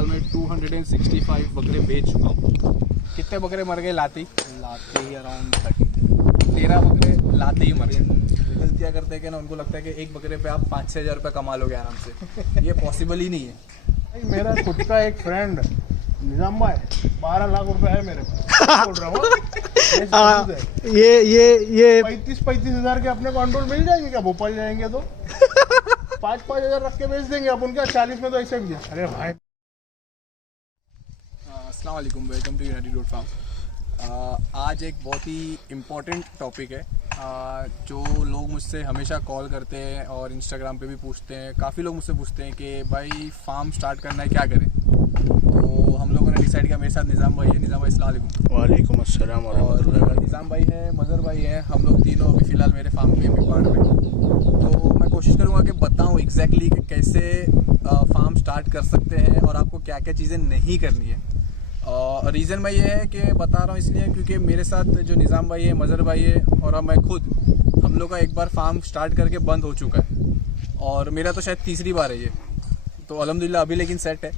साल में 265 बकरे बेच चुका हूँ। कितने बकरे मर गए लाते ही अराउंड 13 बकरे लाते ही मर गए। गलतियाँ करते हैं कि ना, उनको लगता है कि एक बकरे पे आप 5-6 हज़ार रुपये कमा लोगे आराम से। ये पॉसिबल ही नहीं है। मेरा खुद का एक फ्रेंड निजाम भाई 12 लाख रुपए है मेरे पास। बोल रहा हूँ ये 35 हज़ार के अपने को अंडोल मिल जाएंगे क्या? भोपाल जाएंगे तो 5 हज़ार रख के बेच देंगे अपन क्या? 40 में तो ऐसे भी। अरे भाई अस्सलाम वालेकुम, welcome to United Goat Farm. आज एक बहुत ही इम्पोर्टेंट टॉपिक है जो लोग मुझसे हमेशा कॉल करते हैं और इंस्टाग्राम पे भी पूछते हैं। काफ़ी लोग मुझसे पूछते हैं कि भाई फार्म स्टार्ट करना है, क्या करें। तो हम लोगों ने डिसाइड किया, मेरे साथ निज़ाम भाई है। निज़ाम भाई अस्सलाम वालेकुम। वालेकुम अस्सलाम। और निज़ाम भाई हैं, मज़र भाई हैं, हम लोग तीनों अभी फ़िलहाल मेरे फार्म पे पिपाड़ में। तो मैं कोशिश करूँगा कि बताऊँ एग्जैक्टली कि कैसे फार्म स्टार्ट कर सकते हैं और आपको क्या क्या चीज़ें नहीं करनी है। रीज़न मैं ये है कि बता रहा हूँ इसलिए क्योंकि मेरे साथ जो निज़ाम भाई है, मज़र भाई है और मैं खुद, हम लोग का एक बार फार्म स्टार्ट करके बंद हो चुका है और मेरा तो शायद तीसरी बार है ये। तो अल्हम्दुलिल्लाह अभी लेकिन सेट है।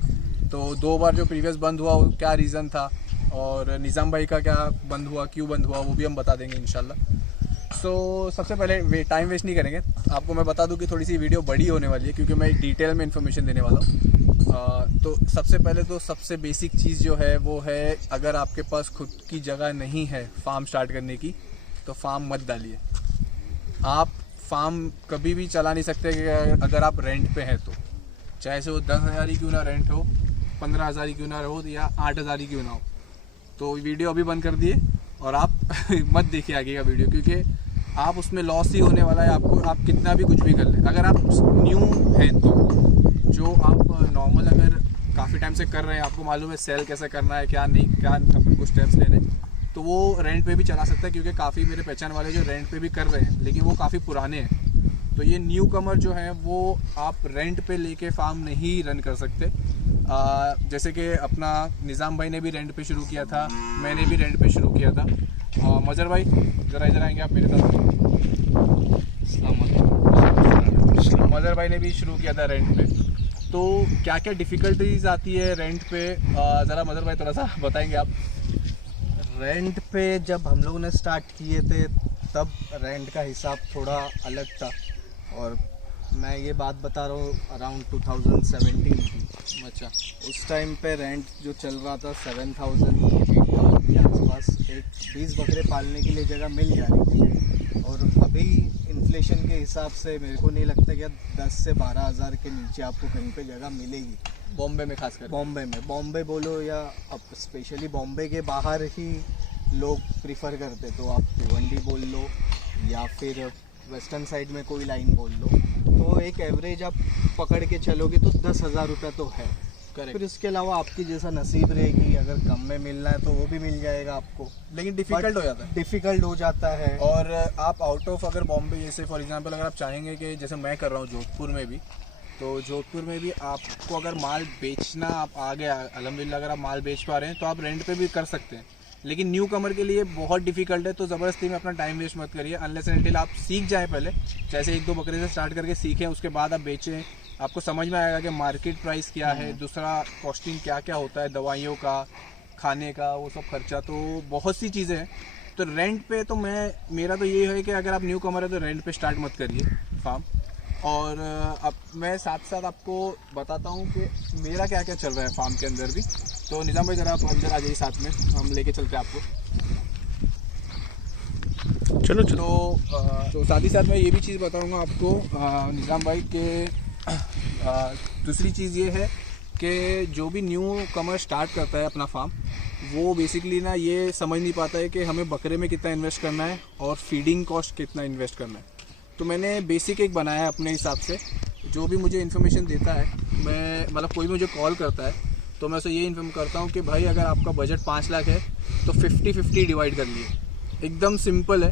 तो 2 बार जो प्रीवियस बंद हुआ वो क्या रीज़न था और निज़ाम भाई का क्या बंद हुआ, क्यों बंद हुआ, वो भी हम बता देंगे इंशाल्लाह। सो सबसे पहले टाइम वेस्ट नहीं करेंगे, आपको मैं बता दूं कि थोड़ी सी वीडियो बड़ी होने वाली है क्योंकि मैं डिटेल में इन्फॉर्मेशन देने वाला हूँ। तो सबसे पहले तो सबसे बेसिक चीज़ जो है वो है, अगर आपके पास खुद की जगह नहीं है फार्म स्टार्ट करने की तो फार्म मत डालिए। आप फार्म कभी भी चला नहीं सकते कि अगर आप रेंट पे हैं तो, चाहे से वो 10,000 ही क्यों ना रेंट हो, 15,000 ही क्यों ना हो या 8,000 ही क्यों ना हो। तो वीडियो अभी बंद कर दिए और आप मत देखिए आगे का वीडियो, क्योंकि आप उसमें लॉस ही होने वाला है आपको। आप कितना भी कुछ भी कर लें, अगर आप न्यू हैं तो, जो आप नॉर्मल अगर काफ़ी टाइम से कर रहे हैं, आपको मालूम है सेल कैसे करना है, क्या नहीं, क्या अपन को स्टेप्स लेने, तो वो रेंट पे भी चला सकता है। क्योंकि काफ़ी मेरे पहचान वाले जो रेंट पे भी कर रहे हैं लेकिन वो काफ़ी पुराने हैं। तो ये न्यू कमर जो है वो आप रेंट पे लेके फार्म नहीं रन कर सकते। जैसे कि अपना निज़ाम भाई ने भी रेंट पे शुरू किया था, मैंने भी रेंट पे शुरू किया था। मज़र भाई ज़रा इधर आएंगे आप मेरे साथ। मज़र भाई ने भी शुरू किया था रेंट पे। तो क्या क्या डिफ़िकल्टीज आती है रेंट पे, ज़रा मज़र भाई थोड़ा सा बताएंगे आप। रेंट पे जब हम लोगों ने स्टार्ट किए थे तब रेंट का हिसाब थोड़ा अलग था, और मैं ये बात बता रहा हूँ अराउंड 2017 की। अच्छा, उस टाइम पे रेंट जो चल रहा था 7,000 8,000 के आसपास, एक 20 बकरे पालने के लिए जगह मिल जा रही थी। और अभी इन्फ्लेशन के हिसाब से मेरे को नहीं लगता कि 10 से 12 हज़ार के नीचे आपको कहीं पे जगह मिलेगी। बॉम्बे में खासकर, बॉम्बे बोलो या अब स्पेशली बॉम्बे के बाहर ही लोग प्रिफर करते, तो आप भिवंडी बोल लो या फिर वेस्टर्न साइड में कोई लाइन बोल लो, तो एक एवरेज आप पकड़ के चलोगे तो 10,000 रुपये तो है। करेक्ट। फिर इसके अलावा आपकी जैसा नसीब रहेगी, अगर कम में मिलना है तो वो भी मिल जाएगा आपको, लेकिन डिफ़िकल्ट हो जाता है। और आप आउट ऑफ अगर बॉम्बे, जैसे फॉर एग्जांपल अगर आप चाहेंगे कि जैसे मैं कर रहा हूँ जोधपुर में भी, तो जोधपुर में भी आपको अगर माल बेचना, आप आ गया अल्हम्दुलिल्लाह, अगर आप माल बेच पा रहे हैं तो आप रेंट पे भी कर सकते हैं। लेकिन न्यू कमर के लिए बहुत डिफ़िकल्ट है, तो ज़बरदस्ती में अपना टाइम वेस्ट मत करिए। अनलेस एंड अनटिल आप सीख जाएँ, पहले जैसे 1-2 बकरे से स्टार्ट करके सीखें, उसके बाद आप बेचें, आपको समझ में आएगा कि मार्केट प्राइस क्या है, दूसरा कॉस्टिंग क्या क्या होता है, दवाइयों का, खाने का, वो सब खर्चा, तो बहुत सी चीज़ें हैं। तो रेंट पे तो मेरा तो ये है कि अगर आप न्यू कमर है तो रेंट पे स्टार्ट मत करिए फार्म। और अब मैं साथ साथ आपको बताता हूँ कि मेरा क्या क्या चल रहा है फार्म के अंदर भी। तो निज़ाम भाई ज़रा आप अंदर आ जाइए, साथ में हम लेके चलते हैं आपको। चलो। तो साथ ही साथ मैं ये भी चीज़ बताऊँगा आपको निज़ाम भाई के, दूसरी चीज़ ये है कि जो भी न्यू कमर स्टार्ट करता है अपना फार्म, वो बेसिकली ना ये समझ नहीं पाता है कि हमें बकरे में कितना इन्वेस्ट करना है और फीडिंग कॉस्ट कितना इन्वेस्ट करना है। तो मैंने बेसिक एक बनाया है अपने हिसाब से। जो भी मुझे इन्फॉर्मेशन देता है, मैं मतलब कोई मुझे कॉल करता है तो मैं उसे ये इन्फॉर्म करता हूँ कि भाई अगर आपका बजट 5 लाख है तो 50-50 डिवाइड कर लिए। एकदम सिंपल है।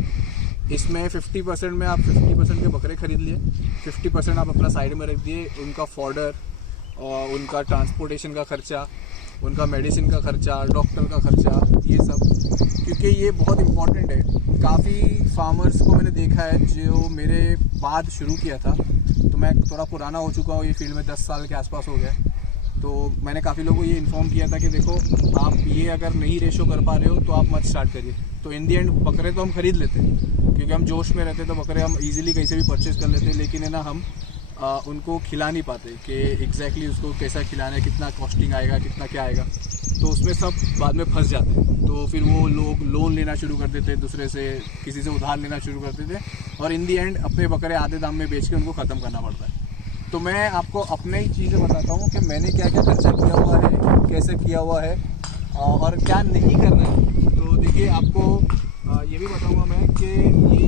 इसमें 50% में आप 50% के बकरे खरीद लिए, 50% आप अपना साइड में रख दिए, उनका फॉडर और उनका ट्रांसपोर्टेशन का खर्चा, उनका मेडिसिन का खर्चा, डॉक्टर का खर्चा, ये सब, क्योंकि ये बहुत इम्पॉर्टेंट है। काफ़ी फार्मर्स को मैंने देखा है जो मेरे बाद शुरू किया था, तो मैं थोड़ा पुराना हो चुका हूँ ये फील्ड में, 10 साल के आसपास हो गया। तो मैंने काफ़ी लोगों को ये इन्फॉर्म किया था कि देखो आप ये अगर नहीं रेशो कर पा रहे हो तो आप मत स्टार्ट करिए। तो इन दी एंड बकरे तो हम खरीद लेते हैं क्योंकि हम जोश में रहते, तो बकरे हम इजीली कहीं से भी परचेज कर लेते, लेकिन है ना हम उनको खिला नहीं पाते कि एग्जैक्टली उसको कैसा खिलाना है, कितना कॉस्टिंग आएगा, कितना क्या आएगा, तो उसमें सब बाद में फंस जाते हैं। तो फिर वो लोग लोन लेना शुरू कर देते, दूसरे से किसी से उधार लेना शुरू कर देते, और इन दी एंड अपने बकरे आधे दाम में बेच के उनको ख़त्म करना पड़ता है। तो मैं आपको अपने ही चीज़ें बताता हूँ कि मैंने क्या क्या खर्चा किया हुआ है, कैसे किया हुआ है और क्या नहीं करना है। तो देखिए आपको ये भी बताऊँगा मैं कि ये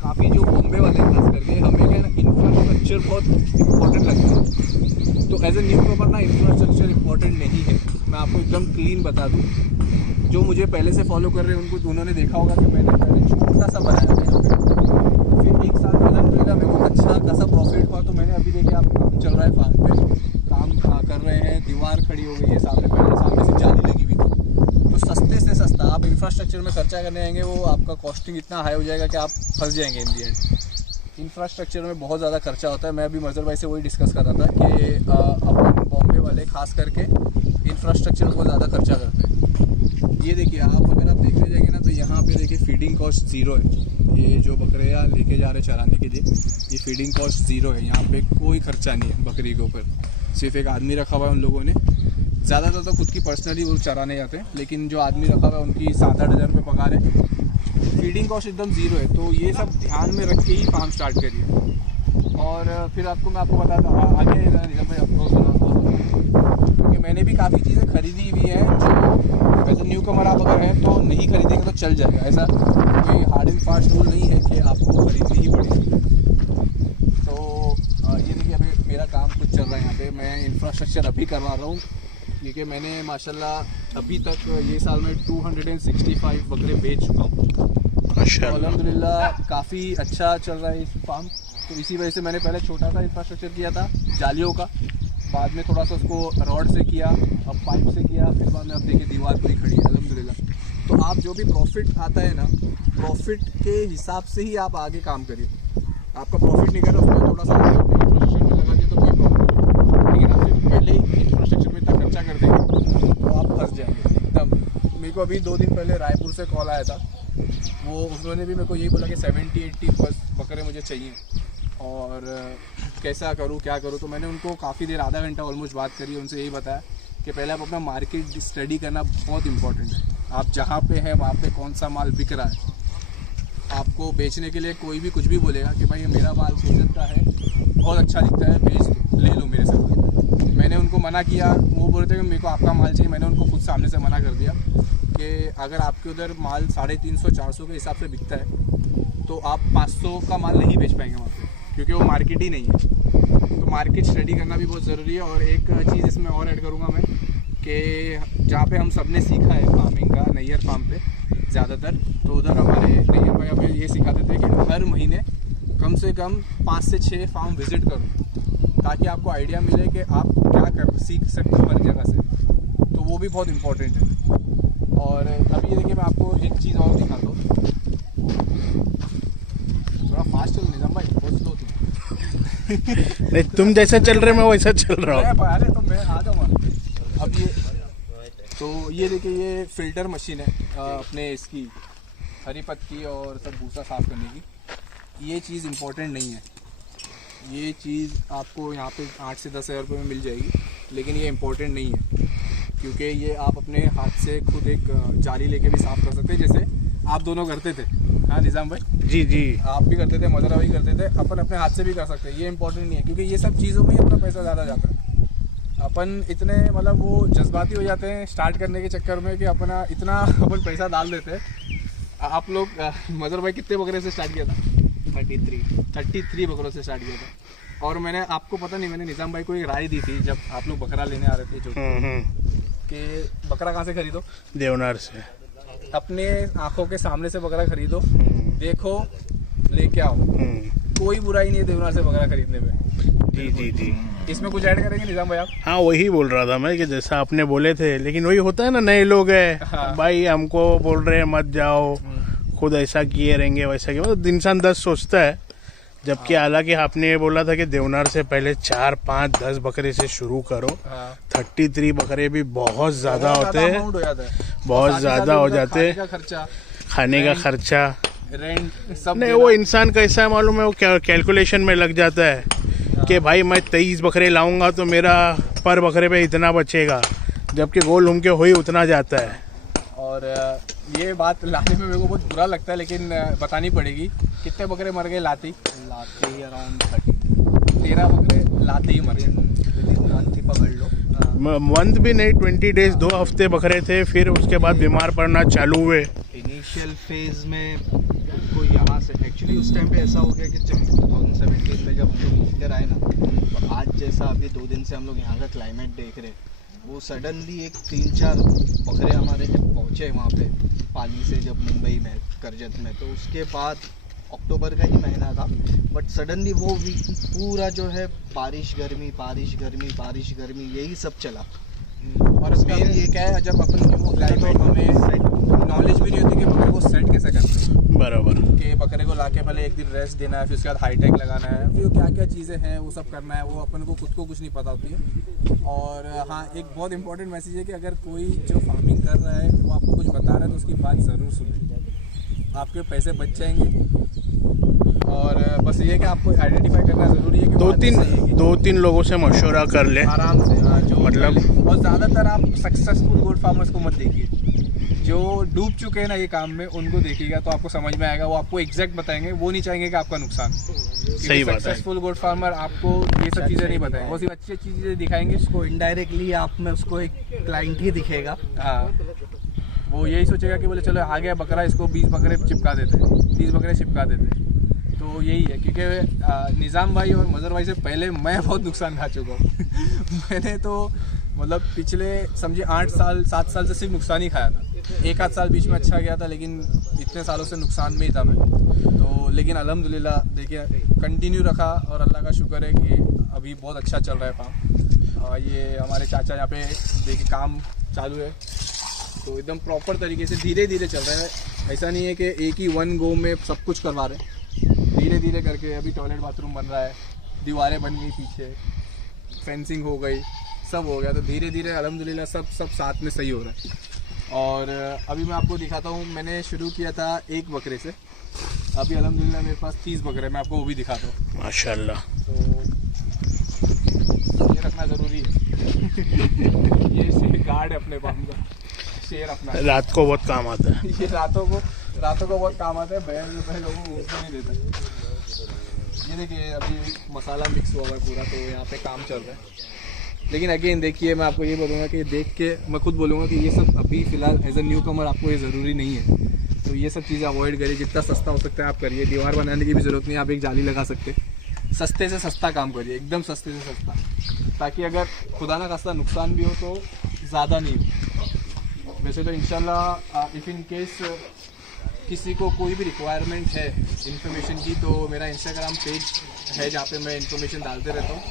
काफ़ी जो बॉम्बे वाले खास करके हमें क्या ना इंफ्रास्ट्रक्चर बहुत इम्पोर्टेंट लगता है। तो एज ए न्यू कमर ना इंफ्रास्ट्रक्चर इम्पोर्टेंट नहीं है, मैं आपको एकदम क्लीन बता दूँ। जो मुझे पहले से फॉलो कर रहे हैं उनको उन्होंने देखा होगा कि मैंने पहले छोटा सा बनाया था यहाँ पे, फिर एक साल अलहमदुलिल्लाह मेरे को अच्छा खासा प्रॉफिट हुआ। तो मैंने अभी देखिए आपको काम चल रहा है, फार्म पे काम कर रहे हैं, दीवार खड़ी हो गई है सामने, पहले सामने से जाली लगी हुई थी। तो सस्ते से सस्ता आप इंफ्रास्ट्रक्चर में खर्चा करने आएंगे, वो आपका कॉस्टिंग इतना हाई हो जाएगा कि आप फंस जाएंगे इन दी एंड। इंफ्रास्ट्रक्चर में बहुत ज़्यादा खर्चा होता है। मैं अभी मजर भाई से वही डिस्कस कर रहा था कि अपन बॉम्बे वाले खास करके इंफ्रास्ट्रक्चर को ज़्यादा खर्चा करते हैं। ये देखिए अगर आप देखने जाएंगे ना तो यहाँ पे देखिए फीडिंग कॉस्ट ज़ीरो है। ये जो बकरे यहाँ लेके जा रहे हैं चराने के लिए, ये फीडिंग कॉस्ट ज़ीरो है। यहाँ पे कोई खर्चा नहीं है बकरी के ऊपर, सिर्फ एक आदमी रखा हुआ है उन लोगों ने। ज़्यादातर तो खुद की पर्सनली वो चराने जाते हैं, लेकिन जो आदमी रखा हुआ है उनकी 7-8 हज़ार रुपये पगार है। फीडिंग कॉस्ट एकदम ज़ीरो है। तो ये सब ध्यान में रख के ही फार्म स्टार्ट करिए। और फिर मैं आपको बताता आगे निगम भाई आपको क्योंकि मैंने भी काफ़ी चीज़ें खरीदी हुई हैं जो वैसे न्यू कमर आप अगर हैं तो नहीं खरीदेंगे तो चल जाएगा। ऐसा कोई हार्ड एंड फास्ट रूल नहीं है कि आपको खरीदनी ही पड़ेगी। तो ये देखिए अभी मेरा काम कुछ चल रहा है यहाँ पे, मैं इंफ्रास्ट्रक्चर अभी करवा रहा हूँ क्योंकि मैंने माशाल्लाह अभी तक ये साल में 265 बकरे बेच चुका हूँ। तो अल्हम्दुलिल्लाह काफ़ी अच्छा चल रहा है इस फार्म। तो इसी वजह से मैंने पहले छोटा सा इंफ्रास्ट्रक्चर किया था जालियों का, बाद में थोड़ा सा उसको रॉड से किया, अब पाइप से किया, फिर बाद में अब देखिए दीवार पूरी खड़ी है अल्हम्दुलिल्लाह। तो आप जो भी प्रॉफिट आता है ना, प्रॉफिट के हिसाब से ही आप आगे काम करिए। आपका प्रॉफिट नहीं कर रहा उसमें थोड़ा सा इंफ्रास्ट्रक्चर में लगा दिया तो कोई प्रॉब्लम नहीं, लेकिन आप सिर्फ पहले इंफ्रास्ट्रक्चर में इतना खर्चा कर देंगे तो आप फंस जाएंगे एकदम। मेरे को अभी 2 दिन पहले रायपुर से कॉल आया था, उन्होंने भी मेरे को यही बोला कि 70-80 बकरे मुझे चाहिए और कैसा करूँ क्या करूँ। तो मैंने उनको काफ़ी देर आधा घंटा ऑलमोस्ट बात करी, उनसे यही बताया कि पहले आप अपना मार्केट स्टडी करना बहुत इंपॉर्टेंट है। आप जहाँ पे हैं वहाँ पे कौन सा माल बिक रहा है। आपको बेचने के लिए कोई भी कुछ भी बोलेगा कि भाई मेरा माल सोजन का है, बहुत अच्छा दिखता है, बेच दो, ले लो मेरे से। मैंने उनको मना किया, वो बोल रहे थे कि मेरे को आपका माल चाहिए। मैंने उनको खुद सामने से मना कर दिया कि अगर आपके उधर माल 350-400 के हिसाब से बिकता है तो आप 500 का माल नहीं बेच पाएंगे वहाँ पे, क्योंकि वो मार्केट ही नहीं है। तो मार्केट स्टडी करना भी बहुत ज़रूरी है। और एक चीज़ इसमें और ऐड करूँगा मैं कि जहाँ पे हम सब ने सीखा है फार्मिंग का, नैयर फार्म पे ज़्यादातर, तो उधर हमारे नैयर भाई हमें ये सिखाते थे कि हर महीने कम से कम 5 से 6 फार्म विज़िट करो, ताकि आपको आइडिया मिले कि आप क्या सीख सकते हो हर जगह से। तो वो भी बहुत इम्पोर्टेंट है। और अभी ये देखिए मैं आपको एक चीज़ और दिखाता हूँ, थोड़ा फास्ट चलो निज़ाम भाई, बहुत स्लो तुम। नहीं तुम जैसा चल रहे मैं वैसा चल रहा हूँ। अरे तो मैं आ जाऊँगा। अब ये देखिए ये फ़िल्टर मशीन है अपने इसकी हरी पत्ती और सब भूसा साफ़ करने की। ये चीज़ इम्पोर्टेंट नहीं है, ये चीज़ आपको यहाँ पे 8 से 10 हज़ार रुपये में मिल जाएगी, लेकिन ये इम्पोर्टेंट नहीं है क्योंकि ये आप अपने हाथ से खुद एक जाली लेके भी साफ़ कर सकते हैं, जैसे आप दोनों करते थे। हाँ निज़ाम भाई जी जी, आप भी करते थे, मदरा भाई करते थे, अपन अपने हाथ से भी कर सकते हैं। ये इंपॉर्टेंट नहीं है क्योंकि ये सब चीज़ों में ही अपना पैसा ज़्यादा जाता है। अपन इतने मतलब वो जज्बाती हो जाते हैं स्टार्ट करने के चक्कर में कि अपना इतना अपन पैसा डाल देते हैं। आप लोग मदर भाई कितने बकरे से स्टार्ट किया था? 33 बकरों से स्टार्ट किया था। और मैंने आपको पता नहीं, मैंने निज़ाम भाई को एक राय दी थी जब आप लोग बकरा लेने आ रहे थे जो कि बकरा कहाँ से खरीदो? देवनार से। अपने आंखों के सामने से बकरा खरीदो, देखो, लेके आओ। कोई बुराई नहीं है देवनार से बकरा खरीदने में। जी जी जी, इसमें कुछ ऐड करेंगे निज़ाम भाई आप? हाँ वही बोल रहा था मैं कि जैसा आपने बोले थे, लेकिन वही होता है ना, नए लोग हैं। हाँ। भाई हमको बोल रहे हैं मत जाओ, खुद ऐसा किए रहेंगे वैसा किए, मतलब इंसान 10 सोचता है, जबकि हालांकि आपने ये बोला था कि देवनार से पहले 4, 5, 10 बकरे से शुरू करो। हाँ। 33 बकरे भी बहुत ज़्यादा होते हैं, amount हो जाता है, बहुत ज़्यादा हो जाते हैं। खर्चा, खाने का खर्चा, रेंट सब नहीं वो इंसान कैसा है मालूम है, वो कैलकुलेशन में लग जाता है कि भाई मैं 23 बकरे लाऊंगा तो मेरा पर बकरे पे इतना बचेगा, जबकि गोल घूम के हो ही उतना जाता है। और ये बात लाने में मेरे को बहुत बुरा लगता है, लेकिन बतानी पड़ेगी। कितने बकरे मर गए लाते ही अराउंड 30 13 बकरे लाते ही मर गए। मंथ ही पकड़ लो। मंथ भी नहीं, 20 डेज, 2 हफ्ते बकरे थे, फिर उसके बाद बीमार पड़ना चालू हुए। इनिशियल फेज में उनको यहाँ से एक्चुअली उस टाइम पे ऐसा हो गया कि जब 2017 में जब हम लोग घूम कर आए ना, तो आज जैसा अभी 2 दिन से हम लोग यहाँ का क्लाइमेट देख रहे, वो सडनली एक 3-4 बकरे हमारे जब पहुँचे वहाँ पे पाली से, जब मुंबई में करजत में, तो उसके बाद अक्टूबर का ही महीना था, बट सडनली वो वीक पूरा जो है बारिश गर्मी बारिश गर्मी बारिश गर्मी यही सब चला। और मेन ये क्या है, जब अपन को क्लाइमेट हमें नॉलेज भी नहीं होती कि बकरे को सेट कैसे करना है। बराबर, कि बकरे को लाके पहले एक दिन रेस्ट देना है, फिर उसके बाद हाईटेक लगाना है, फिर क्या क्या चीज़ें हैं वो सब करना है, वो अपन को खुद को कुछ नहीं पता होती है। और हाँ, एक बहुत इंपॉर्टेंट मैसेज है कि अगर कोई जो फार्मिंग कर रहा है वो आपको कुछ बता रहा है तो उसकी बात ज़रूर सुनिए, आपके पैसे बच जाएंगे। और बस ये है कि आपको आइडेंटिफाई करना ज़रूरी है कि 2-3 लोगों से मशवरा कर ले आराम से। हाँ, जो मतलब और ज़्यादातर आप सक्सेसफुल गोट फार्मर्स को मत देखिए, जो डूब चुके हैं ना ये काम में, उनको देखिएगा तो आपको समझ में आएगा। वो आपको एग्जैक्ट बताएंगे, वो नहीं चाहेंगे कि आपका नुकसान। सही बात है। सक्सेसफुल गोट फार्मर आपको ये सब चीज़ें नहीं बताएंगे, वो सिर्फ अच्छी अच्छी चीज़ें दिखाएंगे। उसको इनडायरेक्टली आप में उसको एक क्लाइंट ही दिखेगा। हाँ, वो यही सोचेगा कि बोले चलो आ गया बकरा, इसको 20 बकरे चिपका देते हैं, 30 बकरे चिपका देते हैं। तो यही है, क्योंकि निज़ाम भाई और मज़र भाई से पहले मैं बहुत नुकसान खा चुका हूँ। मैंने तो मतलब पिछले समझिए 8 साल 7 साल से सिर्फ नुकसान ही खाया था। 1 आध साल बीच में अच्छा गया था, लेकिन इतने सालों से नुकसान में ही था मैं तो। लेकिन अल्हम्दुलिल्लाह देखिए कंटिन्यू रखा, और अल्लाह का शुक्र है कि अभी बहुत अच्छा चल रहा है फार्म। ये हमारे चाचा यहाँ पे देखिए काम चालू है, तो एकदम प्रॉपर तरीके से धीरे धीरे चल रहा है। ऐसा नहीं है कि एक ही वन गो में सब कुछ करवा रहे, धीरे धीरे करके। अभी टॉयलेट बाथरूम बन रहा है, दीवारें बन गई पीछे, फेंसिंग हो गई, सब हो गया। तो धीरे धीरे अल्हम्दुलिल्लाह सब साथ में सही हो रहा है। और अभी मैं आपको दिखाता हूँ, मैंने शुरू किया था 1 बकरे से, अभी अल्हम्दुलिल्लाह मेरे पास 30 बकरे, मैं आपको वो भी दिखाता हूँ माशाल्लाह। तो ये रखना ज़रूरी है। ये शेर गार्ड है अपने फार्म का, शेर अपना रात को बहुत काम आता है। ये रातों को बहुत काम आता है, बैल लोगों को उसको नहीं देता। ये देखिए अभी मसाला मिक्स हुआ है पूरा, तो यहाँ पे काम चल रहा है। लेकिन अगेन देखिए, मैं आपको ये बोलूँगा कि देख के मैं खुद बोलूँगा कि ये सब अभी फ़िलहाल एज अ न्यू कमर आपको ये ज़रूरी नहीं है। तो ये सब चीज़ें अवॉइड करिए, जितना सस्ता हो सकता है आप करिए। दीवार बनाने की भी ज़रूरत नहीं है, आप एक जाली लगा सकते हैं। सस्ते से सस्ता काम करिए, एकदम सस्ते से सस्ता, ताकि अगर खुदा ना खास्ता नुकसान भी हो तो ज़्यादा नहीं हो। वैसे तो इंशाल्लाह इफ़ इन केस किसी को कोई भी रिक्वायरमेंट है इन्फॉर्मेशन की, तो मेरा इंस्टाग्राम पेज है जहाँ पे मैं इन्फॉर्मेशन डालते रहता हूँ।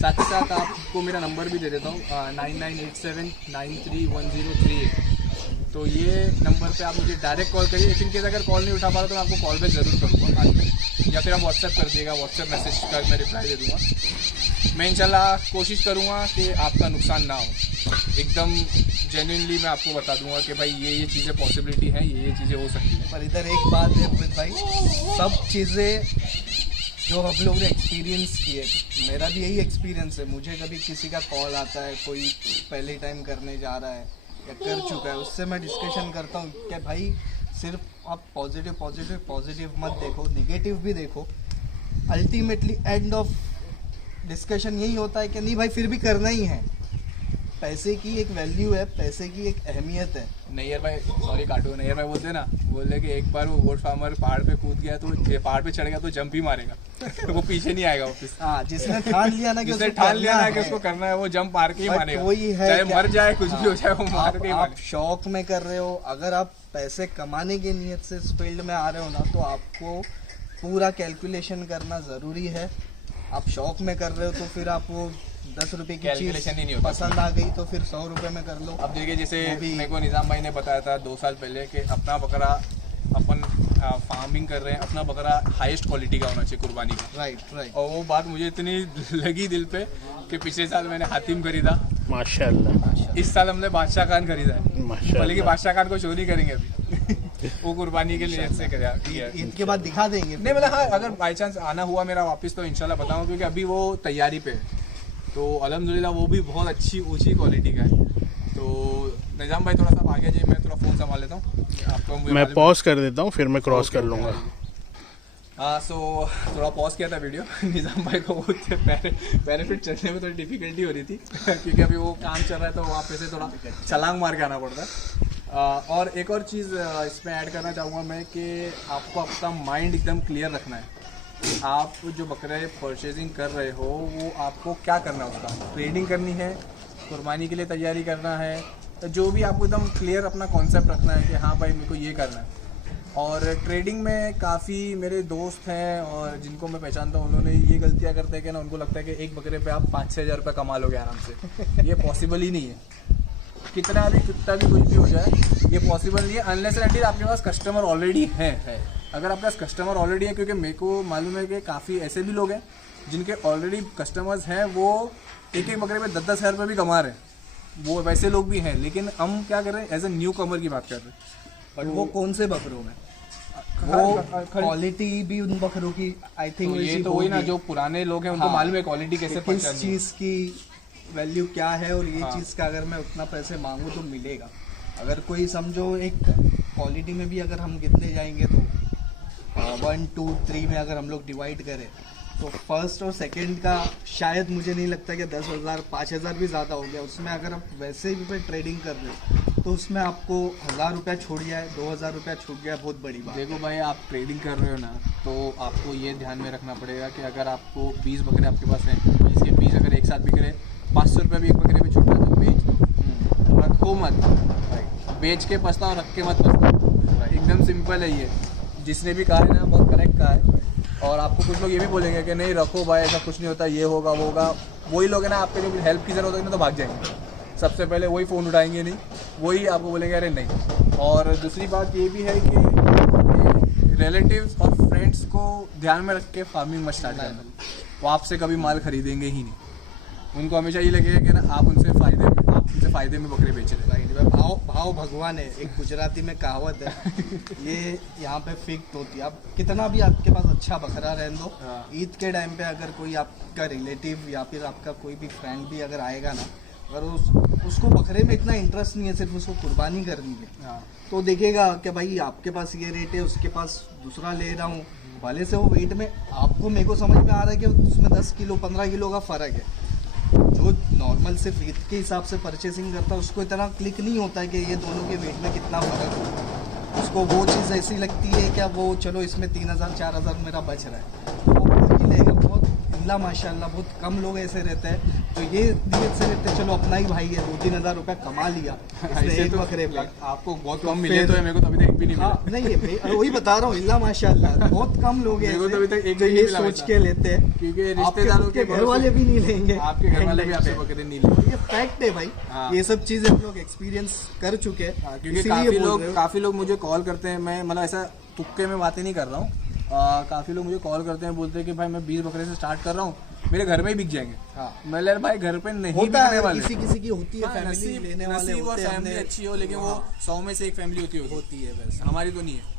साथ ही साथ आपको मेरा नंबर भी दे देता हूँ 9987931038। तो ये नंबर पे आप मुझे डायरेक्ट कॉल करिए। इफ़ इन केस अगर कॉल नहीं उठा पा रहा तो मैं आपको कॉल पे ज़रूर करूँगा बाद में, या फिर आप व्हाट्सएप कर दिएगा, व्हाट्सएप मैसेज कर मैं रिप्लाई दे दूँगा। मैं इंशाल्लाह कोशिश करूँगा कि आपका नुकसान ना हो, एकदम जेन्युइनली मैं आपको बता दूंगा कि भाई ये चीज़ें पॉसिबिलिटी है, ये चीज़ें हो सकती हैं। पर इधर एक बात है मोहित भाई, सब चीज़ें जो हम लोग ने एक्सपीरियंस किए, मेरा भी यही एक्सपीरियंस है। मुझे कभी किसी का कॉल आता है, कोई पहले टाइम करने जा रहा है या कर चुका है, उससे मैं डिस्कशन करता हूँ कि भाई सिर्फ आप पॉजिटिव मत देखो, निगेटिव भी देखो। अल्टीमेटली एंड ऑफ डिस्कशन यही होता है कि नहीं भाई फिर भी करना ही है। पैसे की एक वैल्यू है, पैसे की एक अहमियत है। नैयर भाई, सॉरी काटो, नैयर भाई बोलते ना, बोले कि एक बार वो गोट फार्मर पहाड़ पे कूद गया तो पहाड़ पे चढ़ गया तो जंप ही मारेगा, तो वो पीछे नहीं आएगा वापस। हाँ, जिसने ठान लिया ना कि उसको करना है, वो जंप मार के ही मारेगा, वही है, चाहे मर जाए कुछ भी हो जाए, वो मार के ही आप मारेगा। शौक में कर रहे हो, अगर आप पैसे कमाने की नीयत से इस फील्ड में आ रहे हो ना, तो आपको पूरा कैलकुलेशन करना ज़रूरी है। आप शौक में कर रहे हो तो फिर आप वो 10 रुपए की चीज़ पसंद आ गई तो फिर 100 रुपए में कर लो। अब देखिए, जैसे मेरे को निज़ाम भाई ने बताया था 2 साल पहले कि अपना बकरा अपन फार्मिंग कर रहे हैं, अपना बकरा हाईएस्ट क्वालिटी का होना चाहिए कुर्बानी का। राइट। और वो बात मुझे इतनी लगी दिल पे कि पिछले साल मैंने हातिम खरीदा, माशाल्लाह इस साल हमने बादशाह खान खरीदा है। भले कि माशाल्लाह। बादशाह खान को शो नहीं करेंगे अभी वो कुर्बानी के लिए से किया है। ईद के बाद दिखा देंगे। नहीं मतलब हाँ, अगर बाई चांस आना हुआ मेरा वापस तो इंशाल्लाह बताऊँ, क्योंकि अभी वो तैयारी पे है, तो अल्हम्दुलिल्लाह वो भी बहुत अच्छी ऊंची क्वालिटी का है। तो निजाम भाई थोड़ा सा आगे जाइए, मैं थोड़ा फ़ोन संभाल लेता हूँ, आपको मैं पॉज कर देता हूँ, फिर मैं क्रॉस कर लूँगा। हाँ सो थोड़ा पॉज किया था वीडियो। निजाम भाई को बेनिफिट चढ़ने में थोड़ी डिफिकल्टी हो रही थी क्योंकि अभी वो काम चल रहा है, तो वहाँ पे से थोड़ा छलांग मार के आना पड़ता है। और एक और चीज़ इसमें ऐड करना चाहूँगा मैं कि आपको अपना माइंड एकदम क्लियर रखना है। आप जो बकरे परचेजिंग कर रहे हो वो आपको क्या करना है, उसका ट्रेडिंग करनी है, कुर्बानी के लिए तैयारी करना है, तो जो भी आपको एकदम क्लियर अपना कॉन्सेप्ट रखना है कि हाँ भाई मेरे को ये करना है। और ट्रेडिंग में काफ़ी मेरे दोस्त हैं और जिनको मैं पहचानता हूँ, उन्होंने ये गलतियाँ करते हैं कि ना उनको लगता है कि एक बकरे पे आप 5-6 हज़ार रुपये कमा लोगे आराम से। ये पॉसिबल ही नहीं है, कितना भी कुछ भी हो जाए ये पॉसिबल नहीं है अनलेस एंड अनटिल आपके पास कस्टमर ऑलरेडी है। अगर आपके पास कस्टमर ऑलरेडी है, क्योंकि मेरे को मालूम है कि काफ़ी ऐसे भी लोग हैं जिनके ऑलरेडी कस्टमर्स हैं, वो एक बकरे पे 10-10 हज़ार रुपये भी कमा रहे हैं, वो वैसे लोग भी हैं। लेकिन हम क्या कर रहे हैं, एज ए न्यू कमर की बात कर रहे हैं। बट वो कौन से बकरों में, वो क्वालिटी भी उन बकरों की आई थिंक तो ये तो वही ना, जो पुराने लोग हैं उनको हाँ, मालूम है क्वालिटी कैसे किस चीज़ की वैल्यू क्या है, और ये चीज़ का अगर मैं उतना पैसे मांगूँ तो मिलेगा। अगर कोई समझो एक क्वालिटी में भी अगर हम गिनने जाएंगे तो 1, 2, 3 में अगर हम लोग डिवाइड करें तो फर्स्ट और सेकंड का शायद मुझे नहीं लगता कि 10,000 5,000 भी ज़्यादा हो गया। उसमें अगर आप वैसे भी पे ट्रेडिंग कर रहे हो तो उसमें आपको 1,000 रुपया छूट गया है, 2,000 रुपया छूट गया है, बहुत बड़ी बात। देखो भाई, आप ट्रेडिंग कर रहे हो ना, तो आपको ये ध्यान में रखना पड़ेगा कि अगर आपको 20 बकरे आपके पास हैं, 20 के 20 अगर एक साथ बिक रहे, 500 रुपये भी एक बकरे में छूट रहा तो बेच दो, रखो मत। बेच के पछताओ, रख के मत पछताओ। एकदम सिंपल है ये, जिसने भी कहा है ना बहुत करेक्ट कहा है। और आपको कुछ लोग ये भी बोलेंगे कि नहीं रखो भाई, ऐसा कुछ नहीं होता, ये होगा वो होगा। वही लोग है ना, आपके जो हेल्प की ज़रूरत होगी ना तो भाग जाएंगे, सबसे पहले वही फ़ोन उठाएंगे नहीं, वही आपको बोलेंगे अरे नहीं। और दूसरी बात ये भी है कि रिलेटिव्स और फ्रेंड्स को ध्यान में रख के फार्मिंग मत स्टार्ट करना। वो आपसे कभी माल खरीदेंगे ही नहीं, उनको हमेशा ये लगेगा कि ना आप उनसे फ़ायदे में बकरे बेच रहे हैं। भाव भगवान है, एक गुजराती में कहावत है, ये यहाँ पे फिक्स होती है। आप कितना भी आपके पास अच्छा बकरा रहने दो, ईद के टाइम पे अगर कोई आपका रिलेटिव या फिर आपका कोई भी फ्रेंड भी अगर आएगा ना, अगर उसको बकरे में इतना इंटरेस्ट नहीं है, सिर्फ उसको कुर्बानी करनी है, तो देखेगा कि भाई आपके पास ये रेट है, उसके पास दूसरा ले रहा हूँ, भले से वो वेट में आपको मेरे को समझ में आ रहा है कि उसमें 10 किलो 15 किलो का फ़र्क है। जो नॉर्मल सिर्फ ईद के हिसाब से परचेसिंग करता है उसको इतना क्लिक नहीं होता है कि ये दोनों के वेट में कितना फ़र्क है। उसको वो चीज़ ऐसी लगती है क्या वो चलो इसमें 3,000 4,000 मेरा बच रहा है, तो वो ही लेगा। बहुत अल्लाह माशाल्लाह बहुत कम लोग ऐसे रहते हैं तो ये नीयत से रहते हैं चलो अपना ही भाई है, 2-3 हज़ार रुपया कमा लिया इसने एक बकरे पे। आपको बहुत कम मिले तो मेरे को तो अभी तक एक भी नहीं मिला। नहीं वही बता रहा हूँ, अल्लाह माशाल्लाह बहुत कम लोग हैं तो अभी तक एक जो भी ये नहीं मिला सोच के लेते हैं, क्योंकि रिश्तेदारों के घर वाले भी नहीं लेंगे, आपके घर वाले भी आपसे बकरे नहीं लेंगे। ये फैक्ट है भाई। ये सब चीजें हम लोग एक्सपीरियंस कर चुके हैं, क्योंकि काफ़ी लोग मुझे कॉल करते हैं, मैं मतलब ऐसा तुक्के में बातें नहीं कर रहा हूँ, काफ़ी लोग मुझे कॉल करते हैं, बोलते हैं कि भाई मैं 20 बकरे से स्टार्ट कर रहा हूँ, मेरे घर में ही बिक जाएंगे। मैं ले भाई घर पे नहीं बिकने वाले, किसी की होती है फैमिली लेने वाले होते हैं, फैमिली अच्छी हो, लेकिन वो 100 में से एक फैमिली होती है बस। हमारी तो नहीं है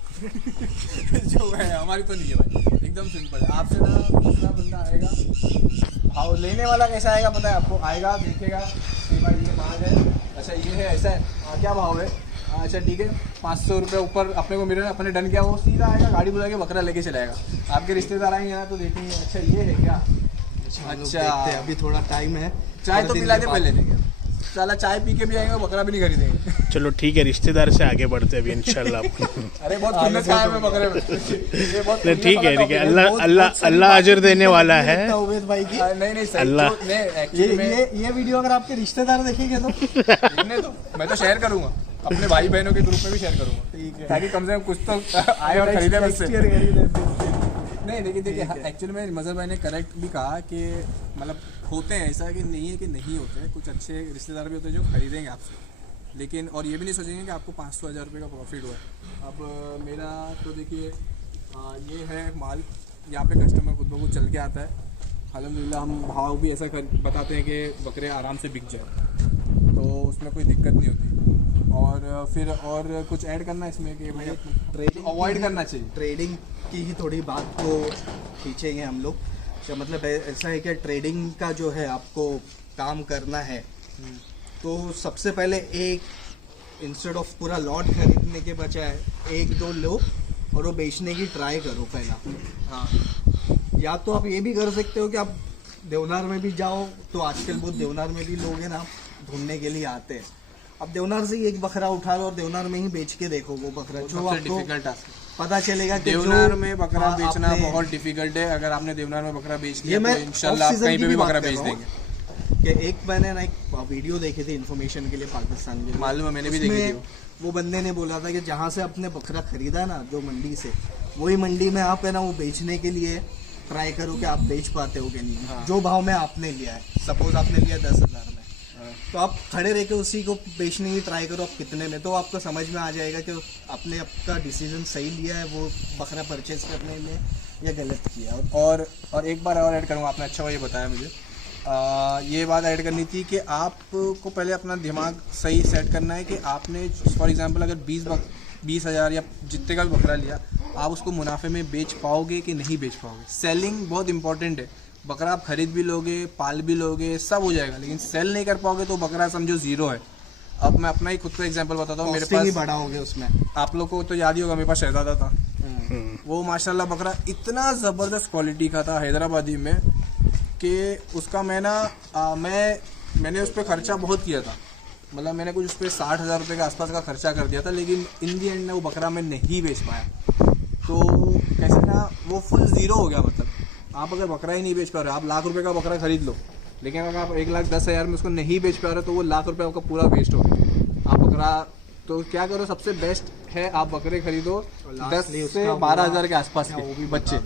जो है हमारी तो नहीं है भाई, एकदम सिंपल है। आपसे ना दूसरा बंदा आएगा, और लेने वाला कैसा आएगा पता है आपको, आएगा देखेगा कि भाई ये माल है, अच्छा ये है ऐसा है, क्या भाव है, अच्छा ठीक है 500 रुपये ऊपर अपने को मिले ना, अपने डन किया, वो सीधा आएगा गाड़ी बुला के बकरा लेके चलाएगा। आपके रिश्तेदार आएंगे ना तो देखेंगे अच्छा ये है क्या, अच्छा अभी थोड़ा टाइम है, चाय तो पिला दे पहले, साला चाय पी के भी आएंगे बकरा भी नहीं खरीदेंगे। चलो ठीक है, रिश्तेदार से आगे बढ़ते हैं अभी इंशाल्लाह। अरे बहुत खुन्नस खाया मैं बकरे में, ये बहुत ठीक है, अल्लाह अजर देने वाला है उबैद भाई की। नहीं अल्लाह, ये वीडियो अगर आपके रिश्तेदार देखेंगे तो मैं तो शेयर करूंगा अपने भाई बहनों के ग्रुप में भी शेयर करूंगा, ठीक है, ताकि कम से कम कुछ तो आए और खरीदे मुझसे। नहीं लेकिन देखिए एक्चुअली में मजहर भाई ने करेक्ट भी कहा कि मतलब होते हैं ऐसा कि नहीं है कि नहीं होते हैं, कुछ अच्छे रिश्तेदार भी होते हैं जो खरीदेंगे आपसे, लेकिन और ये भी नहीं सोचेंगे कि आपको 500,000 रुपये का प्रॉफिट हुआ है। अब मेरा तो देखिए ये है माल, यहाँ पे कस्टमर खुद ब खुद चल के आता है। अल्हम्दुलिल्लाह हम भाव भी ऐसा बताते हैं कि बकरे आराम से बिक जाए, तो उसमें कोई दिक्कत नहीं होती। और फिर और कुछ ऐड करना है इसमें कि भाई ट्रेडिंग अवॉइड करना चाहिए। ट्रेडिंग की ही थोड़ी बात को खींचेंगे हम लोग। तो मतलब ऐसा है कि ट्रेडिंग का जो है आपको काम करना है, तो सबसे पहले एक इंस्टेड ऑफ पूरा लॉट खरीदने के बजाय 1-2 लो और वो बेचने की ट्राई करो पहला। हाँ, या तो आप ये भी कर सकते हो कि आप देवनार में भी जाओ, तो आजकल बहुत देवनार में भी लोग हैं ना ढूंढने के लिए आते हैं। अब देवनार से ही एक बकरा उठा लो और देवनार में ही बेच के देखो वो बकरा, जो आपको डिफिकल्ट टास्क। पता चलेगा कि देवनार में बकरा हाँ, बेचना आपने- बहुत डिफिकल्ट है। अगर आपने देवनार में बकरा बेच ये लिया मैं तो इंशाल्लाह आप off-season कहीं की पे भी बात बकरा कर बेच रहा हूँ। देंगे। कि एक मैंने ना एक वीडियो देखी थी इन्फॉर्मेशन के लिए पाकिस्तान के लिए। मालूम है, मैंने भी देखी थी उसमें वो बंदे ने बोला था कि जहाँ से आपने बकरा खरीदा ना, जो मंडी से, वही मंडी में आप है ना वो बेचने के लिए ट्राई करो कि आप बेच पाते हो कि नहीं। हाँ। जो भाव में आपने लिया है, सपोज आपने लिया 10,000 में, तो आप खड़े रह के उसी को बेचने की ट्राई करो आप कितने में, तो आपको समझ में आ जाएगा कि आपने आपका डिसीजन सही लिया है वो बकरा परचेज करने में या गलत किया। और एक बार और ऐड करूँगा, आपने अच्छा ये बताया मुझे। ये बात ऐड करनी थी कि आपको पहले अपना दिमाग सही सेट करना है कि आपने फॉर एग्जांपल अगर 20,000 या जितने का भी बकरा लिया, आप उसको मुनाफे में बेच पाओगे कि नहीं बेच पाओगे। सेलिंग बहुत इंपॉर्टेंट है। बकरा आप खरीद भी लोगे, पाल भी लोगे, सब हो जाएगा, लेकिन सेल नहीं कर पाओगे तो बकरा समझो ज़ीरो है। अब मैं अपना ही खुद का एग्जांपल बताता हूँ। मेरे Costing ही पास बढ़ाओगे उसमें। आप लोग को तो याद ही होगा, मेरे पास शहजादा था। वो माशाल्लाह बकरा इतना ज़बरदस्त क्वालिटी का था हैदराबादी में कि उसका मैंने उस पर ख़र्चा बहुत किया था। मतलब मैंने कुछ उस पर 60,000 रुपये के आसपास का खर्चा कर दिया था, लेकिन इन दी एंड में वो बकरा मैं नहीं बेच पाया। तो कैसे ना वो फुल ज़ीरो हो गया। मतलब आप अगर बकरा ही नहीं बेच पा रहे, आप लाख रुपए का बकरा खरीद लो, लेकिन अगर आप 1,10,000 में उसको नहीं बेच पा रहे तो वो लाख रुपए आपका पूरा वेस्ट हो गया। आप बकरा तो क्या करो, सबसे बेस्ट है आप बकरे खरीदो 10 से 12,000 के आसपास के बच्चे,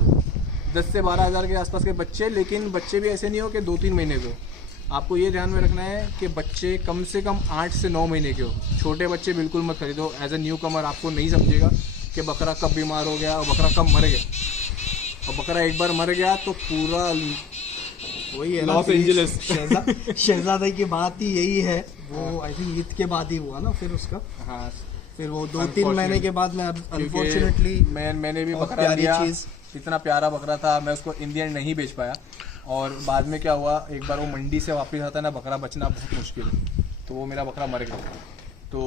10 से 12,000 के आसपास के बच्चे। लेकिन बच्चे भी ऐसे नहीं हो कि 2-3 महीने के हो। आपको ये ध्यान में रखना है कि बच्चे कम से कम 8 से 9 महीने के हो। छोटे बच्चे बिल्कुल मत खरीदो। एज ए न्यू कमर आपको नहीं समझेगा कि बकरा कब बीमार हो गया और बकरा कब मर गया। और बकरा एक बार मर गया तो पूरा वही है ना, लॉस एंजलिस। शहजादे की बात ही यही है। वो आई थिंक ईद के बाद ही हुआ ना फिर उसका। हाँ, फिर वो 2-3 महीने के बाद में अनफॉर्चुनेटली मैंने भी बहुत बकरा प्यारी लिया। चीज़। इतना प्यारा बकरा था, मैं उसको इन दी एंड नहीं बेच पाया। और बाद में क्या हुआ, एक बार वो मंडी से वापस आता है ना, बकरा बचना बहुत मुश्किल है, तो वो मेरा बकरा मर गया। तो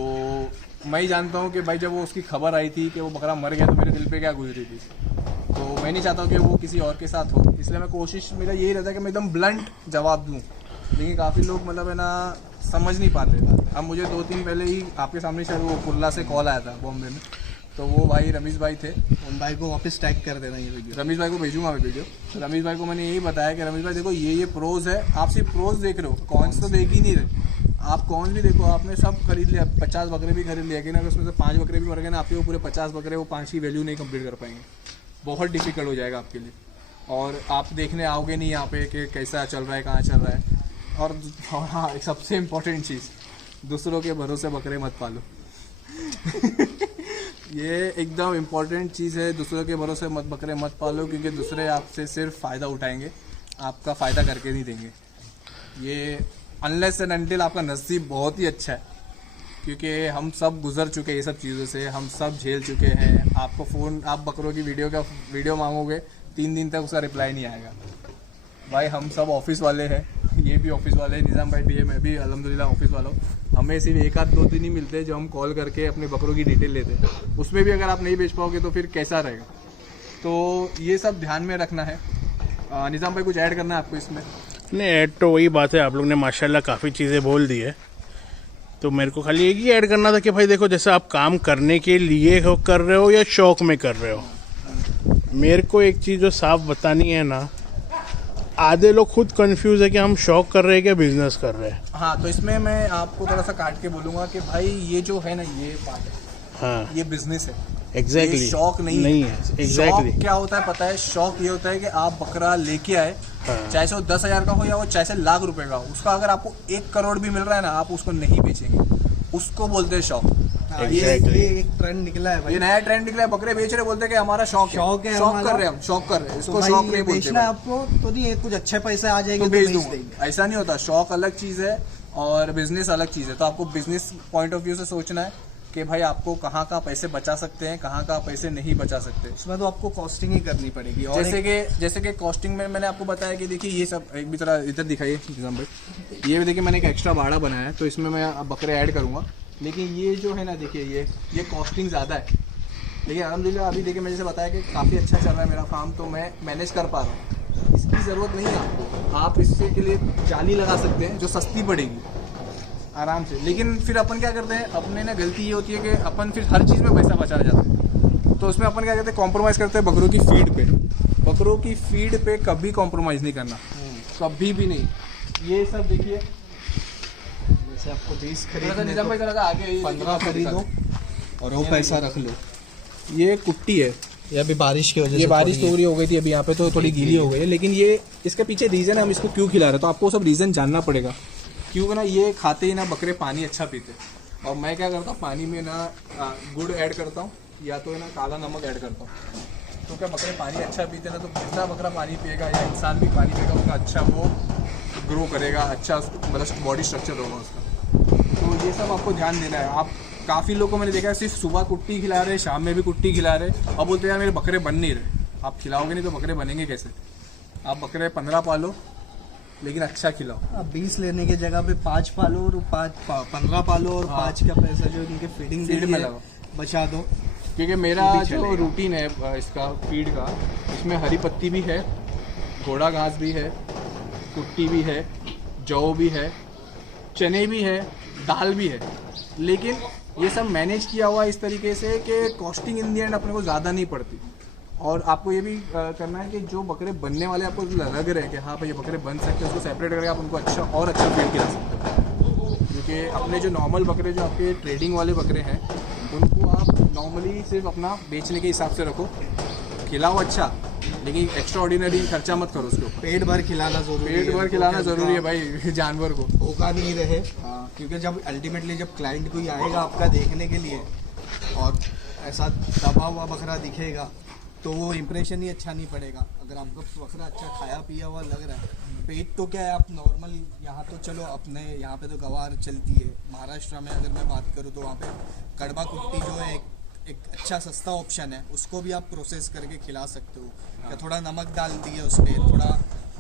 मैं ही जानता हूँ कि भाई जब वो उसकी खबर आई थी कि वो बकरा मर गया तो मेरे दिल पे क्या गुजरी थी। तो मैं नहीं चाहता हूँ कि वो किसी और के साथ हो, इसलिए मैं कोशिश मेरा यही रहता है कि मैं एकदम ब्लंट जवाब दूँ। लेकिन काफ़ी लोग मतलब है ना समझ नहीं पाते। अब मुझे 2-3 पहले ही आपके सामने शायद वो कुर्ला से कॉल आया था बॉम्बे में, तो वो भाई रमेश भाई थे। उन भाई को वापस टैग कर देना ये वीडियो। रमेश भाई को भेजूंगा मैं वीडियो। तो रमेश भाई को मैंने यही बताया कि रमेश भाई देखो ये प्रोज है, आप सिर्फ प्रोज देख रहे हो, कॉन्स तो देख ही नहीं रहे। आप कॉन्स भी देखो, आपने सब खरीद लिया, 50 बकरे भी खरीद लिया, लेकिन अगर उसमें से 5 बकरे भी मर गए ना, आपके वो पूरे 50 बकरे वो 5 की वैल्यू नहीं कंप्लीट कर पाएंगे। बहुत डिफिकल्ट हो जाएगा आपके लिए। और आप देखने आओगे नहीं यहाँ पे कि कैसा चल रहा है, कहाँ चल रहा है। और हाँ, एक सबसे इम्पोर्टेंट चीज़, दूसरों के भरोसे बकरे मत पालो। ये एकदम इम्पोर्टेंट चीज़ है, दूसरों के भरोसे मत बकरे मत पालो, क्योंकि दूसरे आपसे सिर्फ फ़ायदा उठाएंगे, आपका फ़ायदा करके नहीं देंगे। ये अनलेस एंड अनटिल आपका नसीब बहुत ही अच्छा है, क्योंकि हम सब गुजर चुके हैं ये सब चीज़ों से, हम सब झेल चुके हैं। आपको फ़ोन, आप बकरों की वीडियो मांगोगे, 3 दिन तक उसका रिप्लाई नहीं आएगा। भाई हम सब ऑफिस वाले हैं, ये भी ऑफिस वाले हैं, निज़ाम भाई भी है, मैं भी अल्हम्दुलिल्लाह ऑफिस वाला हूँ। हमें सिर्फ 1-2 दिन ही मिलते हैं जो हम कॉल करके अपने बकरों की डिटेल लेते हैं। उसमें भी अगर आप नहीं बेच पाओगे तो फिर कैसा रहेगा। तो ये सब ध्यान में रखना है। निज़ाम भाई कुछ ऐड करना है आपको इसमें? नहीं, ऐड तो वही बात है, आप लोग ने माशाल्लाह काफ़ी चीज़ें बोल दी है। तो मेरे को खाली एक ही ऐड करना था कि भाई देखो, जैसे आप काम करने के लिए कर रहे हो या शौक़ में कर रहे हो, मेरे को एक चीज़ जो साफ बतानी है ना, आधे लोग खुद कंफ्यूज है कि हम शौक कर रहे हैं क्या बिजनेस कर रहे हैं। हाँ, तो इसमें मैं आपको थोड़ा सा काट के बोलूँगा कि भाई ये जो है ना, ये पार्ट है, हाँ ये बिजनेस है। एग्जैक्टली, ये शौक नहीं है एग्जैक्टली। शौक क्या होता है पता है? शौक ये होता है कि आप बकरा लेके आए, हाँ। चाहे से वो 10,000 का हो या वो चाहे से लाख रुपए का हो, उसका अगर आपको 1 करोड़ भी मिल रहा है ना, आप उसको नहीं बेचेंगे। उसको बोलते हैं शौक। हाँ, Exactly. ये एक ट्रेंड निकला है भाई। ये नया ट्रेंड निकला है, बकरे बेच रहे, बोलते हैं कि हमारा शौक शौक है शौक हमारा। कर रहे हैं हम, शौक कर रहे हैं, तो इसको भाई शौक ये नहीं बोलते बेचना है भाई। आपको तो नहीं है, कुछ अच्छे पैसे आ जाएंगे तो तो बेच बेच दूंगा, देंगे। ऐसा नहीं होता। शौक अलग चीज है और बिजनेस अलग चीज है। तो आपको बिजनेस पॉइंट ऑफ व्यू से सोचना है कि भाई आपको कहाँ का पैसे बचा सकते हैं, कहाँ का पैसे नहीं बचा सकते। इसमें तो आपको कॉस्टिंग ही करनी पड़ेगी। और जैसे कि कॉस्टिंग में मैंने आपको बताया कि देखिए ये सब एक भी तरह इधर दिखाइए निजाम भाई, ये देखिए मैंने एक एक्स्ट्रा बाड़ा बनाया है, तो इसमें मैं अब बकरे ऐड करूँगा। लेकिन ये जो है ना देखिए ये कॉस्टिंग ज़्यादा है, लेकिन अलहमदिल्ला अभी देखिए मैंने जैसे बताया कि काफ़ी अच्छा चल रहा है मेरा फार्म, तो मैं मैनेज कर पा रहा हूँ। इसकी ज़रूरत नहीं है आपको, आप इससे के लिए जाली लगा सकते हैं जो सस्ती पड़ेगी आराम से। लेकिन फिर अपन क्या करते हैं, अपने ना गलती ये होती है कि अपन फिर हर चीज़ में पैसा बचाने जाते हैं। तो उसमें अपन क्या करते हैं, कॉम्प्रोमाइज़ करते हैं बकरों की फीड पे। बकरों की फीड पे कभी कॉम्प्रोमाइज़ नहीं करना, कभी भी नहीं। ये सब देखिए, जैसे आपको 20 निजाम खरीदने भाई तो जरा आगे 15 खरीदो और वो पैसा रख लो। ये कुट्टी है, ये अभी बारिश की वजह से ये बारिश थोड़ी- थोड़ी हो गई थी, अभी यहाँ पे तो थोड़ी गीली हो गई है। लेकिन ये इसके पीछे रीज़न है हम इसको क्यों खिला रहे हैं, तो आपको सब रीज़न जानना पड़ेगा। क्योंकि ना ये खाते ही ना बकरे पानी अच्छा पीते, और मैं क्या करता हूँ पानी में ना गुड़ ऐड करता हूँ या तो है ना काला नमक ऐड करता हूँ। तो क्या बकरे पानी अच्छा पीते ना, तो जितना बकरा पानी पिएगा या इंसान भी पानी पिएगा उतना अच्छा वो ग्रो करेगा, अच्छा मतलब बॉडी स्ट्रक्चर होगा उसका। तो ये सब आपको ध्यान देना है। आप काफ़ी लोगों को मैंने देखा है सिर्फ सुबह कुट्टी खिला रहे, शाम में भी कुट्टी खिला रहे, अब बोलते हैं यार मेरे बकरे बन नहीं रहे। आप खिलाओगे नहीं तो बकरे बनेंगे कैसे? आप बकरे 15 पालो लेकिन अच्छा खिलाओ। आप 20 लेने की जगह पे 5 पालो और 15 पालो और हाँ। 5 का पैसा जो इनके फीडिंग फीड में में लगाओ। बचा दो। क्योंकि मेरा ये भी जो चलेगा। रूटीन है इसका फीड का, इसमें हरी पत्ती भी है, घोड़ा घास भी है, कुट्टी भी है, जौ भी है, चने भी है, दाल भी है। लेकिन ये सब मैनेज किया हुआ है इस तरीके से कि कॉस्टिंग इन दी एंड अपने को ज़्यादा नहीं पड़ती। और आपको ये भी करना है कि जो बकरे बनने वाले आपको लग रहे हैं कि हाँ भाई ये बकरे बन सकते हैं, उसको सेपरेट करके आप उनको अच्छा और अच्छा फीड खिला सकते हैं। क्योंकि अपने जो नॉर्मल बकरे जो आपके ट्रेडिंग वाले बकरे हैं उनको आप नॉर्मली सिर्फ अपना बेचने के हिसाब से रखो, खिलाओ अच्छा, लेकिन एक्स्ट्रा ऑर्डिनरी खर्चा मत करो उसके ऊपर। पेट भर खिलाना जरूरी है। पेट भर खिलाना ज़रूरी है भाई जानवर को। धोखा नहीं रहे। क्योंकि जब अल्टीमेटली जब क्लाइंट कोई आएगा आपका देखने के लिए और ऐसा दबा हुआ बकरा दिखेगा तो वो इम्प्रेशन ही अच्छा नहीं पड़ेगा। अगर आपको बकरा अच्छा खाया पिया हुआ लग रहा है, पेट तो क्या है, आप नॉर्मल यहाँ तो चलो अपने यहाँ पे तो गवार चलती है। महाराष्ट्र में अगर मैं बात करूँ तो वहाँ पे कड़वा कुट्टी जो है एक अच्छा सस्ता ऑप्शन है, उसको भी आप प्रोसेस करके खिला सकते हो। या थोड़ा नमक डाल दिए उस पर, थोड़ा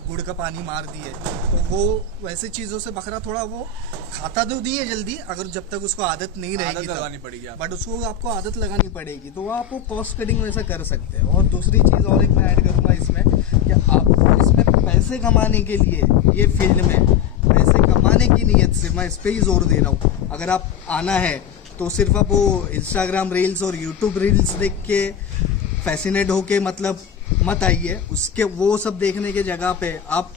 गुड़ का पानी मार दिए, तो वो वैसे चीज़ों से बकरा थोड़ा वो खाता तो नहीं है जल्दी, अगर जब तक उसको आदत नहीं रहेगी आदत लगानी पड़ेगी आपको। बट उसको आपको आदत लगानी पड़ेगी, तो वो आपको कॉस्ट कटिंग वैसा कर सकते हैं। और दूसरी चीज़ और एक मैं ऐड करूँगा इसमें कि आप इसमें पैसे कमाने के लिए, ये फील्ड में पैसे कमाने की नीयत से मैं इस पर ही जोर दे रहा हूँ। अगर आप आना है तो सिर्फ आप वो इंस्टाग्राम रील्स और यूट्यूब रील्स देख के फैसिनेट होके मतलब मत आइए। उसके वो सब देखने के जगह पे आप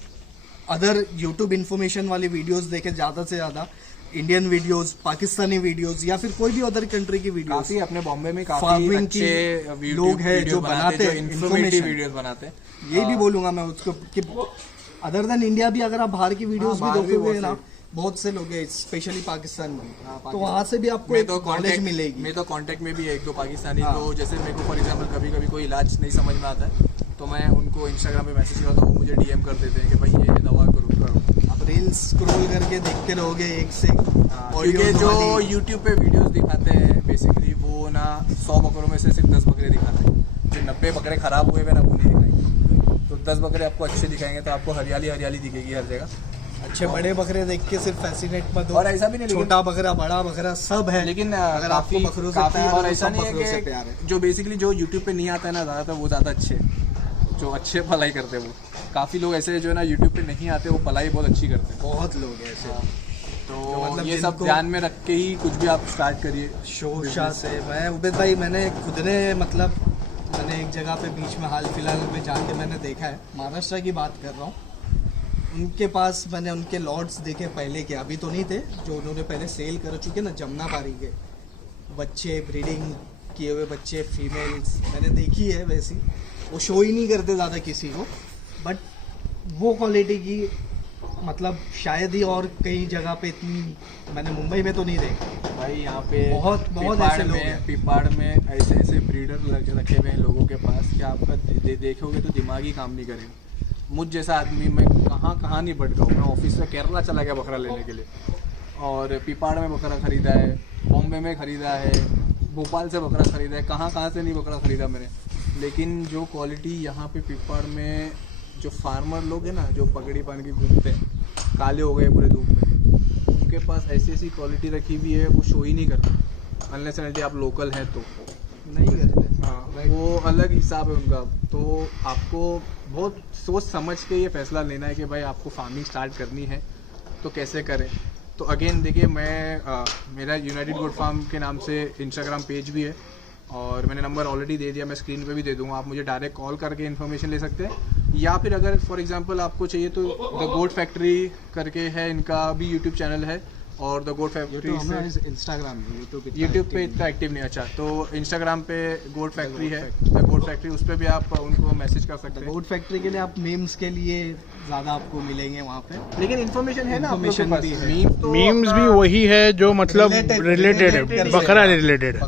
अदर यूट्यूब इन्फॉर्मेशन वाली वीडियोस देखें, ज़्यादा से ज़्यादा इंडियन वीडियोस, पाकिस्तानी वीडियोस या फिर कोई भी अदर कंट्री की वीडियोस। काफी अपने बॉम्बे में काफी फार्मिंग अच्छे की लोग हैं जो बनाते हैं इन्फॉर्मेटिव information। वीडियोस बनाते हैं। ये भी बोलूंगा मैं उसको कि अदर देन इंडिया भी अगर आप बाहर की वीडियोस भी बाहर भी देखोगे बहुत ना, बहुत से लोग हैं स्पेशली पाकिस्तान में, तो पाकिस्तान। वहाँ से भी आपको मैं एक तो नॉलेज कांटेक्ट मिलेगी। मैं तो कांटेक्ट में भी है एक दो पाकिस्तानी। हाँ। तो जैसे मेरे को फॉर एग्जांपल कभी कभी कोई इलाज नहीं समझ में आता है तो मैं उनको इंस्टाग्राम पे मैसेज करता हूँ, वो मुझे डीएम कर देते हैं कि भाई ये दवा करो। आप रील्स स्क्रॉल करके देखते रहोगे एक से क्योंकि जो यूट्यूब पे वीडियोस दिखाते हैं बेसिकली वो ना 100 बकरों में से सिर्फ 10 बकरे दिखाते हैं। जो 90 बकरे खराब हुए हुए ना वो नहीं दिखाएंगे। तो 10 बकरे आपको अच्छे दिखाएंगे तो आपको हरियाली हरियाली दिखेगी हर जगह। अच्छे बड़े बकरे देख के सिर्फ फैसिनेट मत हो। और ऐसा भी नहीं, लेकिन- छोटा बकरा बड़ा बकरा सब है, लेकिन अगर आपको काफी बकरों से काफी प्यार और है, ऐसा सब नहीं बकरों से है प्यार है। कि जो बेसिकली जो यूट्यूब पे नहीं आता है ना ज़्यादातर वो ज़्यादा अच्छे हैं। जो अच्छे पलाई करते हैं वो काफ़ी लोग ऐसे जो है ना यूट्यूब पे नहीं आते वो पलाई बहुत अच्छी करते हैं। बहुत लोग हैं ऐसे तो मतलब ये सब जिनको- ध्यान में रख के ही कुछ भी आप स्टार्ट करिए। शोशा से। मैं उबेद भाई मैंने खुद ने मतलब मैंने एक जगह पे बीच में हाल फिलहाल में जाके मैंने देखा है, महाराष्ट्र की बात कर रहा हूँ। उनके पास मैंने उनके लॉट्स देखे पहले के, अभी तो नहीं थे, जो उन्होंने पहले सेल कर चुके ना जमुना पारी के बच्चे, ब्रीडिंग किए हुए बच्चे, फीमेल्स मैंने देखी है। वैसी वो शो ही नहीं करते ज़्यादा किसी को, बट वो क्वालिटी की मतलब शायद ही और कई जगह पे इतनी मैंने मुंबई में तो नहीं देखी। भाई भाई यहाँ पे बहुत ऐसे लोग हैं। पिपाड़ में ऐसे ऐसे ब्रीडर रखे हुए हैं लोगों के पास कि आपका देखोगे तो दिमाग ही काम नहीं करेगा। मुझ जैसा आदमी मैं कहाँ नहीं भटका हूँ। मैं ऑफिस से केरला चला गया बकरा लेने के लिए, और पिपाड़ में बकरा ख़रीदा है, बॉम्बे में ख़रीदा है, भोपाल से बकरा ख़रीदा है, कहाँ से नहीं बकरा ख़रीदा मैंने। लेकिन जो क्वालिटी यहाँ पे पिपाड़ में जो फार्मर लोग हैं ना, जो पगड़ी बांध के घूमते हैं, काले हो गए पूरे धूप में, उनके पास ऐसी ऐसी क्वालिटी रखी हुई है, वो शो ही नहीं करते अनलेस एंड आप लोकल हैं तो नहीं करते। हाँ, वो अलग हिसाब है उनका। तो आपको बहुत सोच समझ के ये फैसला लेना है कि भाई आपको फार्मिंग स्टार्ट करनी है तो कैसे करें। तो अगेन देखिए, मेरा यूनाइटेड गोट फार्म के नाम से इंस्टाग्राम पेज भी है, और मैंने नंबर ऑलरेडी दे दिया, मैं स्क्रीन पे भी दे दूंगा। आप मुझे डायरेक्ट कॉल करके इन्फॉर्मेशन ले सकते हैं, या फिर अगर फॉर एग्जांपल आपको चाहिए तो द गोट फैक्ट्री करके है, इनका भी यूट्यूब चैनल है। और द गोट फैक्ट्री से इंस्टाग्राम यूट्यूब पे इतना एक्टिव नहीं। अच्छा, तो इंस्टाग्राम पे गोट फैक्ट्री है, द गोट फैक्ट्री, उस पर भी आप उनको मैसेज कर सकते हैं। गोट फैक्ट्री के लिए आप मीम्स के लिए ज़्यादा आपको मिलेंगे वहाँ पे, लेकिन इन्फॉर्मेशन है ना, Information भी है। मीम्स भी वही है जो मतलब रिलेटेड है, related बकरा रिलेटेड,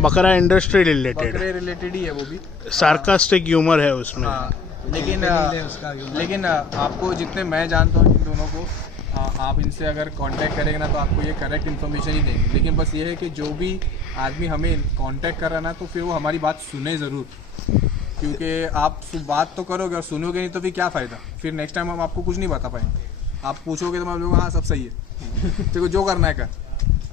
बकरा इंडस्ट्री रिलेटेड, बकरे रिलेटेड ही है वो भी। सार्कास्टिक ह्यूमर है उसमें। हाँ, लेकिन उसका लेकिन आपको जितने मैं जानता हूँ इन दोनों को, आप इनसे अगर कांटेक्ट करेंगे ना तो आपको ये करेक्ट इन्फॉर्मेशन ही देंगे। लेकिन बस ये है कि जो भी आदमी हमें कांटेक्ट कर रहा है ना, तो फिर वो हमारी बात सुने ज़रूर, क्योंकि आप बात तो करोगे और सुनोगे नहीं तो फिर क्या फ़ायदा। फिर नेक्स्ट टाइम हम आपको कुछ नहीं बता पाएंगे। आप पूछोगे तो मैं बोलूँगा हाँ सब सही है, देखो जो करना है कर,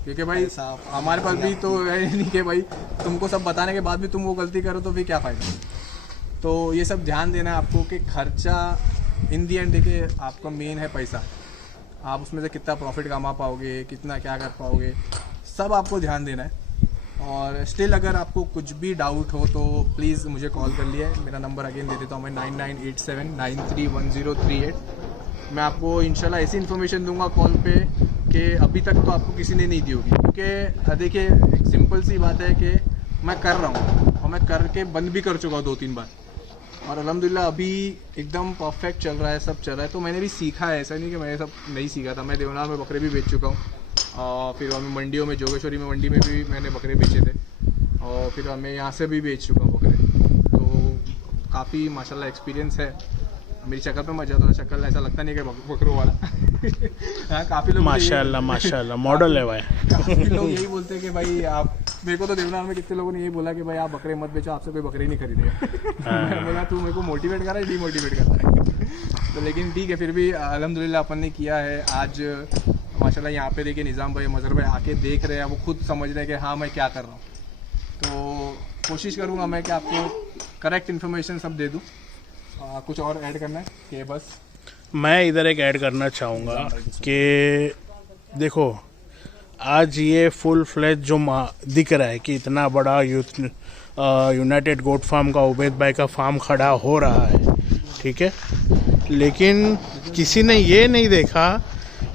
क्योंकि भाई हमारे पास भी तो है नहीं कि भाई तुमको सब बताने के बाद भी तुम वो गलती करो तो फिर क्या फ़ायदा। तो ये सब ध्यान देना है आपको कि खर्चा इन दी एंड देखिए आपका मेन है पैसा। आप उसमें से कितना प्रॉफिट कमा पाओगे, कितना क्या कर पाओगे, सब आपको ध्यान देना है। और स्टिल अगर आपको कुछ भी डाउट हो तो प्लीज़ मुझे कॉल कर लिए। मेरा नंबर अगेन दे देता हूँ मैं, 9987931038। मैं आपको इंशाल्लाह ऐसी इन्फॉर्मेशन दूंगा कॉल पे कि अभी तक तो आपको किसी ने नहीं दी होगी। क्योंकि देखिए एक सिंपल सी बात है कि मैं कर रहा हूँ और मैं करके बंद भी कर चुका हूँ 2-3 बार, और अल्हम्दुलिल्लाह अभी एकदम परफेक्ट चल रहा है, सब चल रहा है। तो मैंने भी सीखा है, ऐसा नहीं कि मैंने सब नहीं सीखा था। मैं देवनार में बकरे भी बेच चुका हूँ, और फिर हमें मंडियों में, जोगेश्वरी में मंडी में भी मैंने बकरे बेचे थे, और फिर हमें यहाँ से भी बेच चुका हूँ बकरे। तो काफ़ी माशाल्लाह एक्सपीरियंस है। मेरी शक्ल पे मजा आता है, शक्ल ऐसा लगता नहीं कि बकरों वाला। हाँ, काफ़ी लोग माशाल्लाह मॉडल है भाई। काफ़ी लोग यही बोलते हैं कि भाई आप, मेरे को तो देवनार में कितने लोगों ने यही बोला कि भाई आप बकरे मत बेचो, आपसे कोई बकरे नहीं खरीदेगा। मैंने बोला तू मेरे को मोटिवेट कर रहा है, डीमोटिवेट कर रहा है। तो लेकिन ठीक है, फिर भी अल्हम्दुलिल्लाह अपन ने किया है। आज माशाल्लाह यहाँ पे देखिए निज़ाम भाई, मज़हर भाई आके देख रहे हैं, वो खुद समझ रहे हैं कि हाँ मैं क्या कर रहा हूँ। तो कोशिश करूँगा मैं कि आपको करेक्ट इन्फॉर्मेशन सब दे दूँ। कुछ और ऐड करना है कि बस? मैं इधर एक ऐड करना चाहूँगा कि देखो, आज ये फुल फ्लैज जो दिख रहा है कि इतना बड़ा यूनाइटेड गोट फार्म का, उबैद भाई का फार्म खड़ा हो रहा है, ठीक है, लेकिन किसी ने ये नहीं देखा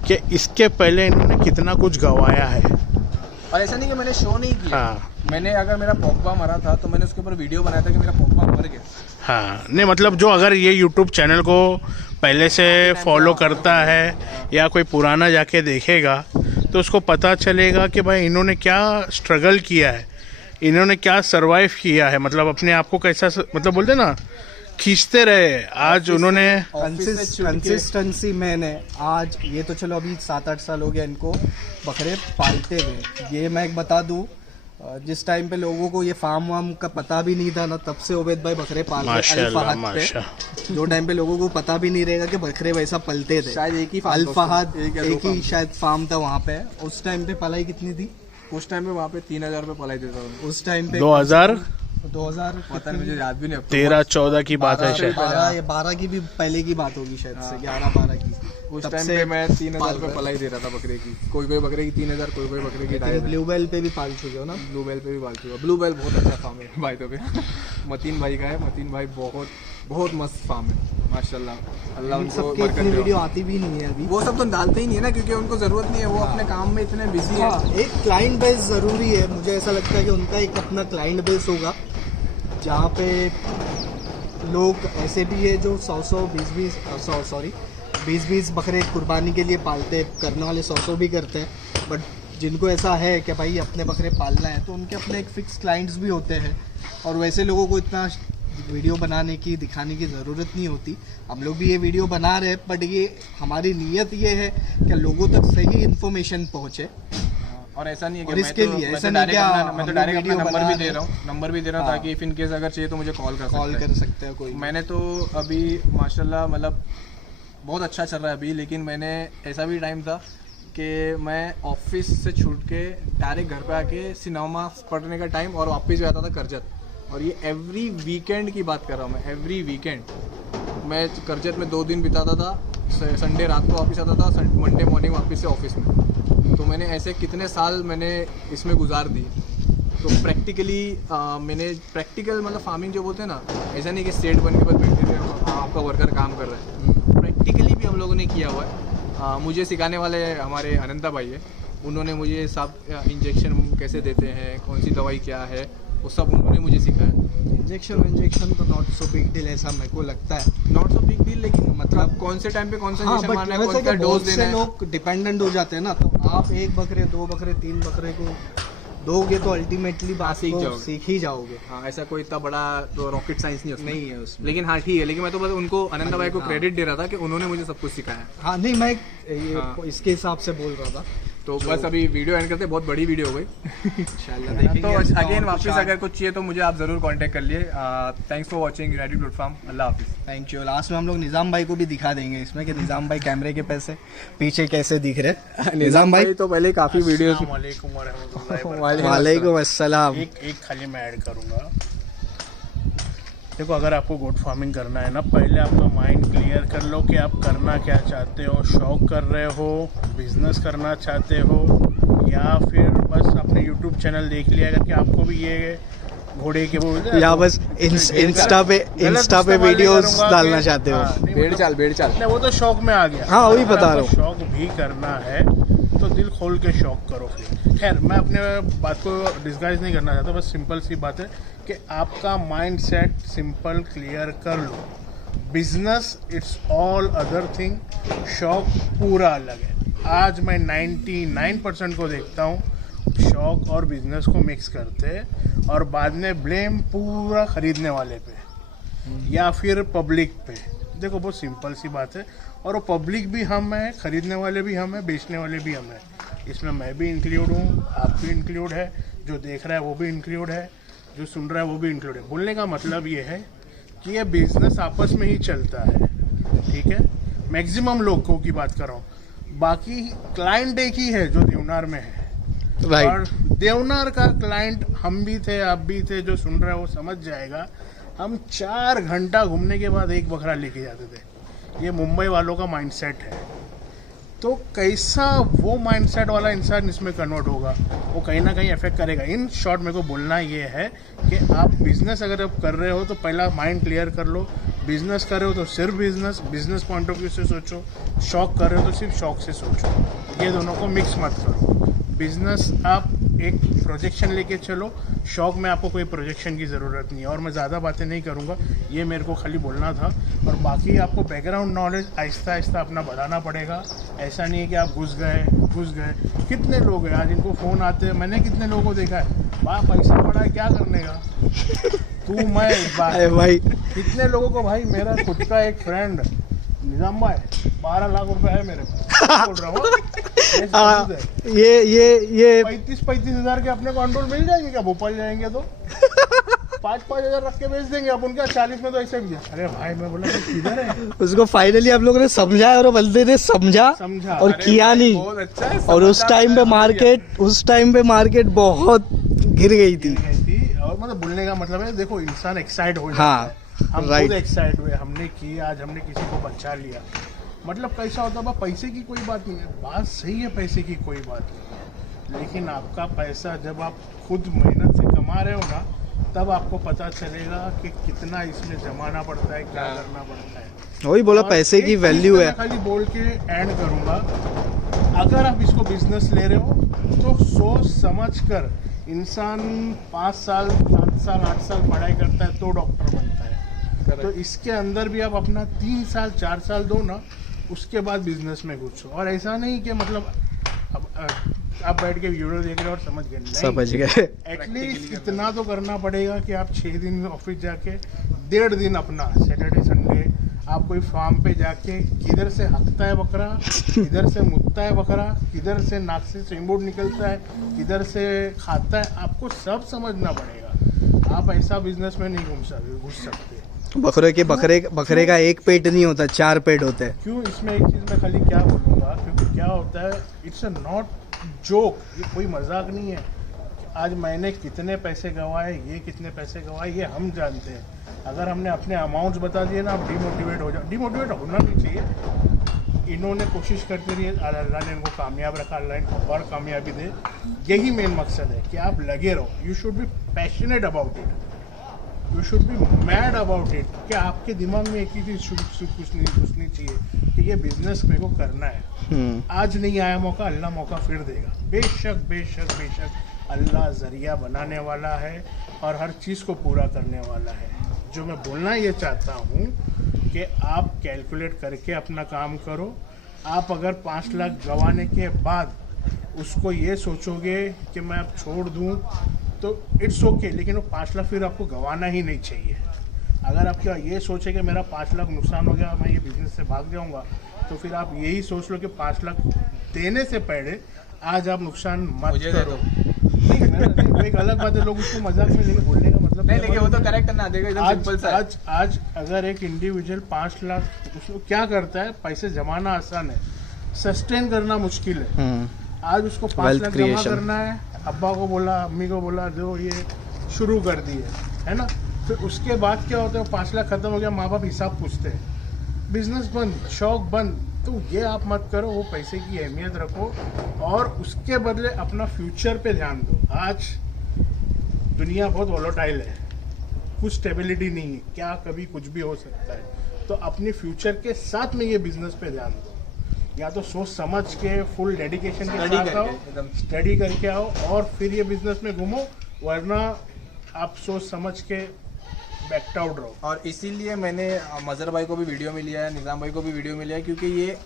कि इसके पहले इन्होंने कितना कुछ गंवाया है। और ऐसा नहीं कि मैंने शो नहीं किया। हाँ, मैंने अगर मेरा पोगबा मरा था तो मैंने उसके ऊपर वीडियो बनाया था कि मेरा पोगबा मर गया। हाँ, नहीं मतलब जो अगर ये यूट्यूब चैनल को पहले से फॉलो करता है या कोई पुराना जाके देखेगा तो उसको पता चलेगा कि भाई इन्होंने क्या स्ट्रगल किया है, इन्होंने क्या सरवाइव किया है, मतलब अपने आप को कैसा मतलब बोलते ना, खींचते रहे। आज उन्होंने कंसिस्टेंसी मैंने आज ये तो चलो अभी 7-8 साल हो गया इनको बकरे पालते हुए। ये मैं एक बता दूं, जिस टाइम पे लोगों को ये फार्म वार्म का पता भी नहीं था ना, तब से उबैद भाई बकरे पाल रहे हैं अल-फहद पे। जो टाइम पे लोगों को पता भी नहीं रहेगा कि बकरे वैसा पलते थे, शायद एक ही अल-फहद एक ही शायद फार्म था वहाँ पे। उस टाइम पे पलाई कितनी थी? उस टाइम पे वहाँ पे 3000 रुपये पलाई देता था। उस टाइम पे 2000 पता नहीं, मुझे याद भी नहीं। 13-14 की बात है शायद। 12 की भी पहले की बात होगी शायद से, 11-12 की। उस टाइम पे मैं 3000 रुपये पलाई दे रहा था बकरे की। कोई बकरे की 3000, कोई बकरे की 2500। ब्लू बेल पे भी पाल चुके हो ना? ब्लू बेल पे भी पाल चुका। ब्लू बेल बहुत अच्छा फार्म है भाई। तो पे मतीन भाई का है, मतीन भाई बहुत मस्त फार्म है माशाल्लाह। अल्लाह उनको सबके इतनी वीडियो आती भी नहीं है अभी। वो सब तो डालते ही नहीं है ना, क्योंकि उनको ज़रूरत नहीं है, वो अपने काम में इतने बिजी है। एक क्लाइंट बेस ज़रूरी है, मुझे ऐसा लगता है कि उनका एक अपना क्लाइंट बेस होगा जहाँ पे लोग ऐसे भी है जो 20-20 बकरे कुर्बानी के लिए पालते, करने वाले 100 भी करते हैं, बट जिनको ऐसा है कि भाई अपने बकरे पालना है तो उनके अपने एक फिक्स क्लाइंट्स भी होते हैं, और वैसे लोगों को इतना वीडियो बनाने की दिखाने की ज़रूरत नहीं होती। हम लोग भी ये वीडियो बना रहे हैं, बट ये हमारी नीयत ये है कि लोगों तक सही इन्फॉर्मेशन पहुँचे। और ऐसा नहीं है कि और इसके लिए ऐसा नहीं क्या मैं तो डायरेक्ट अपना नंबर भी दे रहा हूँ ताकि इफ इन केस अगर चाहिए तो मुझे कॉल कर सकते हैं कोई। मैंने तो अभी माशाल्लाह मतलब बहुत अच्छा चल रहा है अभी, लेकिन मैंने ऐसा भी टाइम था कि मैं ऑफिस से छूट के डायरेक्ट घर पे आके सिनेमा पढ़ने का टाइम और वापस भी आता था करजत, और ये एवरी वीकेंड की बात कर रहा हूँ मैं। एवरी वीकेंड मैं करजत में 2 दिन बिताता था, संडे रात को वापस आता था, मंडे मॉर्निंग वापस से ऑफिस में। तो मैंने ऐसे कितने साल मैंने इसमें गुजार दिए। तो प्रैक्टिकली मैंने प्रैक्टिकल मतलब फार्मिंग जो बोलते हैं ना, ऐसा नहीं कि सेट बन के बस बैठे हुए आपका वर्कर काम कर रहा है, प्रैक्टिकली भी हम लोगों ने किया हुआ है। मुझे सिखाने वाले हमारे अनंता भाई है, उन्होंने मुझे सब इंजेक्शन कैसे देते हैं, कौन सी दवाई क्या है, वो सब उन्होंने मुझे सिखाया। इंजेक्शन तो नॉट सो बिग डील ऐसा मेरे को लगता है, नॉट सो बिग डील, लेकिन मतलब कौन से टाइम पे कौन सा इंजेक्शन मारना है, कौन सा डोज देना है। लोग डिपेंडेंट हो जाते हैं ना, तो आप 1 बकरे 2 बकरे 3 बकरे को दोगे तो अल्टीमेटली बात सीख ही जाओगे। हाँ, ऐसा कोई इतना बड़ा तो रॉकेट साइंस नहीं है उसमें। लेकिन हाँ ठीक है, लेकिन मैं तो बस उनको अनंत भाई को क्रेडिट दे रहा था कि उन्होंने मुझे सब कुछ सिखाया। हाँ नहीं, मैं इसके हिसाब से बोल रहा था। तो बस अभी वीडियो एंड करते, बहुत बड़ी वीडियो हो गई इंशाल्लाह देखेंगे। तो अगेन वापस अगर कुछ चाहिए तो मुझे आप जरूर कांटेक्ट कर लिए। Thanks for watching united good farm. अल्लाह हाफिज़। Thank you. लास्ट में हम लोग निज़ाम भाई को भी दिखा देंगे इसमें कि निज़ाम भाई कैमरे के पैसे पीछे कैसे दिख रहे। निज़ाम भाई तो पहले काफ़ी वीडियोस। वालेकुम अस्सलाम। एक खाली मैं ऐड करूँगा। देखो, अगर आपको गोट फार्मिंग करना है ना, पहले आपका माइंड क्लियर कर लो कि आप करना क्या चाहते हो। शौक कर रहे हो, बिजनेस करना चाहते हो, या फिर बस अपने यूट्यूब चैनल देख लिया अगर कि आपको भी ये घोड़े के वो या बस इंस्टा पे वीडियोस डालना चाहते हो। भेड़ चाल नहीं, वो तो शौक में आ गया। हाँ, वही बता रहा हूँ। शौक भी करना है तो दिल खोल के शौक करो। फिर खैर, मैं अपने बात को डिस्गाइज नहीं करना चाहता, बस सिंपल सी बात है कि आपका माइंड सेट सिंपल क्लियर कर लो। Business it's all other thing, शौक पूरा अलग है। आज मैं 99% को देखता हूँ शौक और बिजनेस को मिक्स करते हैं, और बाद में ब्लेम पूरा खरीदने वाले पे या फिर पब्लिक पे। देखो, बहुत सिंपल सी बात है, और वो पब्लिक भी हम हैं, खरीदने वाले भी हम हैं, बेचने वाले भी हम हैं। इसमें मैं भी इंक्लूड हूँ, आप भी इंक्लूड है, जो देख रहा है वो भी इंक्लूड है, जो सुन रहा है वो भी इंक्लूड है। बोलने का मतलब ये है कि ये बिजनेस आपस में ही चलता है, ठीक है। मैक्सिमम लोगों की बात कर रहा हूँ, बाकी क्लाइंट एक ही है जो देवनार में है। और देवनार का क्लाइंट हम भी थे, आप भी थे, जो सुन रहा है वो समझ जाएगा। हम 4 घंटा घूमने के बाद 1 बकरा लेके जाते थे। ये मुंबई वालों का माइंडसेट है। तो कैसा वो माइंडसेट वाला इंसान इसमें कन्वर्ट होगा, वो कहीं ना कहीं अफेक्ट करेगा। इन शॉर्ट मेरे को बोलना ये है कि आप बिजनेस अगर आप कर रहे हो तो पहला माइंड क्लियर कर लो। बिजनेस कर रहे हो तो सिर्फ बिजनेस पॉइंट ऑफ व्यू से सोचो। शौक कर रहे हो तो सिर्फ शौक से सोचो। ये दोनों को मिक्स मत करो। बिजनेस आप एक प्रोजेक्शन लेके चलो, शौक में आपको कोई प्रोजेक्शन की ज़रूरत नहीं है। और मैं ज़्यादा बातें नहीं करूँगा, ये मेरे को खाली बोलना था। और बाकी आपको बैकग्राउंड नॉलेज आहिस्ता आहिस्ता अपना बढ़ाना पड़ेगा। ऐसा नहीं है कि आप घुस गए। कितने लोग हैं आज इनको फ़ोन आते हैं, मैंने कितने लोगों को देखा है, वाह पैसा पड़ा है क्या करने का, तू मैं भाई कितने लोगों को। भाई मेरा खुद का एक फ्रेंड निजाम भाई 12 लाख रुपए है मेरे पास, बोल रहा हूँ। ये 35 हज़ार के अपने को कंट्रोल मिल जाएंगे क्या? भोपाल जाएंगे तो 5 हज़ार रख के बेच देंगे अपन क्या? 40 में तो ऐसे भी। अरे भाई मैं बोला किधर है? उसको फाइनली आप लोगों ने समझा, और बंदे ने समझा और किया नहीं। और उस टाइम पे मार्केट बहुत गिर गई थी। और मतलब बोलने का मतलब है, देखो इंसान एक्साइट हो जाता हाँ, है। हम खुद एक्साइट हुए, हमने की, आज हमने किसी को बचा लिया। मतलब कैसा होता है, पैसे की कोई बात नहीं है, बात सही है, पैसे की कोई बात नहीं है। लेकिन आपका पैसा जब आप खुद मेहनत से कमा रहे हो ना, तब आपको पता चलेगा कि कितना इसमें जमाना पड़ता है, क्या करना पड़ता है। वही बोला, पैसे की वैल्यू है। खाली बोल के एंड करूँगा, अगर आप इसको बिजनेस ले रहे हो तो सोच समझ कर। इंसान 5 साल 7 साल 8 साल पढ़ाई करता है तो डॉक्टर बनता है। तो इसके अंदर भी आप अपना 3 साल 4 साल दो ना, उसके बाद बिजनेस में घुसो। और ऐसा नहीं कि मतलब अब आप बैठ के वीडियो देख रहे हो और समझ गए, नहीं समझ गए। एटलीस्ट इतना तो करना पड़ेगा कि आप 6 दिन ऑफिस जाके 1.5 दिन अपना सैटरडे संडे आप कोई फार्म पे जाके किधर से हकता है बकरा, किधर से मुतता है बकरा, किधर से नाक से चिंबुड़ निकलता है, किधर से खाता है, आपको सब समझना पड़ेगा। आप ऐसा बिजनेस में नहीं घुस सकते। बकरे का एक पेट नहीं होता, 4 पेट होते हैं। क्यों, इसमें एक चीज़ मैं खाली क्या बोलूँगा, क्योंकि क्या होता है, इट्स अ नॉट जोक, ये कोई मजाक नहीं है। आज मैंने कितने पैसे गंवाए, ये कितने पैसे गंवाए, ये हम जानते हैं। अगर हमने अपने अमाउंट्स बता दिए ना, आप डिमोटिवेट हो जाओ। डिमोटिवेट होना नहीं चाहिए। इन्होंने कोशिश करते रही, अल्लाह ने इनको कामयाब रखा, अल्लाह इनको और कामयाबी दे। यही मेन मकसद है कि आप लगे रहो। You should be passionate about it, you should be mad about it, कि आपके दिमाग में एक ही चीज़ घुसनी चाहिए कि ये बिजनेस मेरे को करना है। आज नहीं आया मौका, अल्लाह मौका फिर देगा। बेशक बेशक बेशक अल्लाह जरिया बनाने वाला है और हर चीज़ को पूरा करने वाला है। जो मैं बोलना ये चाहता हूँ कि आप कैलकुलेट करके अपना काम करो। आप अगर 5 लाख गंवाने के बाद उसको ये सोचोगे कि मैं अब छोड़ दूँ तो इट्स ओके, लेकिन वो 5 लाख फिर आपको गंवाना ही नहीं चाहिए। अगर आप क्या ये सोचे कि मेरा 5 लाख नुकसान हो गया, मैं ये बिजनेस से भाग जाऊंगा, तो फिर आप यही सोच लो कि 5 लाख देने से पहले आज आप नुकसान मत करो। नहीं, एक अलग बात है, लोग उसको मजाक में लेके बोलने का मतलब नहीं, लेकिन वो तो करेक्ट ना देगा, एकदम सिंपल सा है। आज अगर एक इंडिविजुअल 5 लाख उसको क्या करता है, पैसे जमाना आसान है, सस्टेन करना मुश्किल है। आज उसको 5 लाख जमा करना है, अब्बा को बोला, अम्मी को बोला, जो ये शुरू कर दिए, है ना। फिर उसके बाद क्या होता है, 5 लाख खत्म हो गया, माँ बाप हिसाब पूछते हैं, बिजनेस बंद, शौक बंद। तो ये आप मत करो, वो पैसे की अहमियत रखो और उसके बदले अपना फ्यूचर पे ध्यान दो। आज दुनिया बहुत वोलेटाइल है, कुछ स्टेबिलिटी नहीं है, क्या कभी कुछ भी हो सकता है। तो अपने फ्यूचर के साथ में ये बिजनेस पे ध्यान दो। या तो सोच समझ के फुल डेडिकेशन के साथ आओ, स्टडी करके आओ और फिर ये बिजनेस में घूमो, वरना आप सोच समझ के बैक्ट आउट रहो। और इसीलिए मैंने मजहर भाई को भी वीडियो में लिया है, निज़ाम भाई को भी वीडियो में लिया है, क्योंकि ये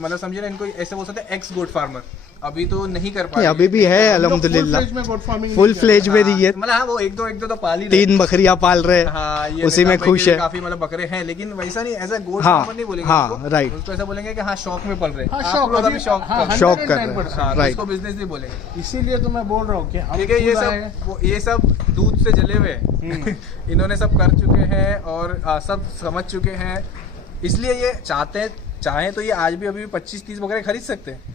मतलब समझिए ना, इनको ऐसे बोल सकते हैं एक्स गोट फार्मर। अभी तो नहीं कर पाए, अभी भी है अल्हम्दुलिल्लाह, फुल फ्लेज में रही है। मतलब हाँ, वो एक दो तो पाल ही 3 बकरियां पाल रहे हैं, हाँ, ये उसी में खुश है। काफी मतलब बकरे हैं, लेकिन वैसा नहीं, ऐसा गोट हाँ, फार्मर नहीं बोलेंगे हाँ, राइट, उसको ऐसा बोलेंगे कि हाँ शौक में पल रहे हैं, हाँ, आप लोग अभी शौक शौक कर रहे हैं, राइट, इसको बिजनेस नहीं बोलेंगे। इसीलिए तो मैं बोल रहा हूँ कि हम ठीक है, ये सब दूध से जले हुए हैं। इन्होंने सब कर चुके हैं और सब समझ चुके हैं, इसलिए ये चाहें तो ये आज भी अभी 25-30 बकरे खरीद सकते हैं,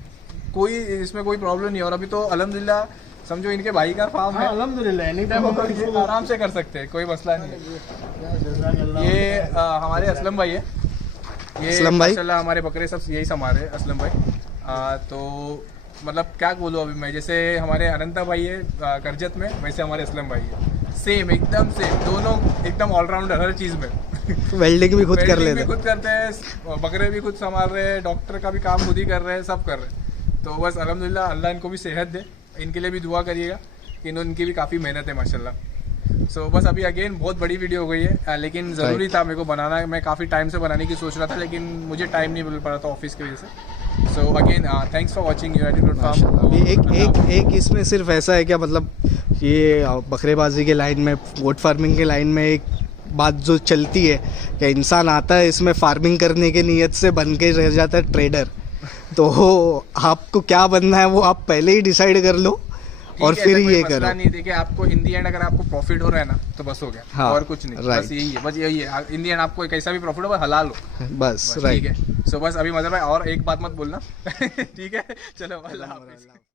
कोई इसमें कोई प्रॉब्लम नहीं है। और अभी तो अल्हम्दुलिल्लाह समझो इनके भाई का फार्म है, अल्हम्दुलिल्लाह एनी टाइम आराम से कर सकते हैं, कोई मसला नहीं है। ये हमारे असलम भाई है, ये असलम भाई माशाल्लाह हमारे बकरे सब यही संभाल रहे हैं असलम भाई। तो मतलब क्या बोलूँ अभी मैं, जैसे हमारे अनंता भाई है करजत में, वैसे हमारे असलम भाई है, सेम एकदम सेम, दोनों एकदम ऑलराउंडर हर चीज़ में। वेल्डिंग भी खुद कर लेते हैं, खुद करते हैं, बकरे भी खुद संभाल रहे हैं, डॉक्टर का भी काम खुद ही कर रहे हैं, सब कर रहे हैं। तो बस अल्हम्दुलिल्लाह, अल्लाह इनको भी सेहत दे, इनके लिए भी दुआ करिएगा कि इनकी भी काफ़ी मेहनत है माशाल्लाह। सो बस अभी अगेन बहुत बड़ी वीडियो हो गई है, लेकिन ज़रूरी था मेरे को बनाना, मैं काफ़ी टाइम से बनाने की सोच रहा था, लेकिन मुझे टाइम नहीं मिल पा रहा था ऑफिस की वजह से। So again thanks for watching United Goat Farm. एक इसमें सिर्फ ऐसा है क्या, मतलब ये बकरेबाजी के लाइन में, गोट फार्मिंग के लाइन में एक बात जो चलती है कि इंसान आता है इसमें फार्मिंग करने के नीयत से बन के रह जाता है ट्रेडर। तो आपको क्या बनना है वो आप पहले ही डिसाइड कर लो और फिर ये करो। नहीं, देखिए आपको इन दी एंड अगर आपको प्रॉफिट हो रहा है ना तो बस हो गया, हाँ, और कुछ नहीं, बस यही है, बस यही है इन दी एंड, आपको कैसा भी प्रॉफिट हो हलाल हो बस, ठीक है। सो बस अभी मजहर भाई और एक बात मत बोलना ठीक है, चलो अल्लाह हाफिज़।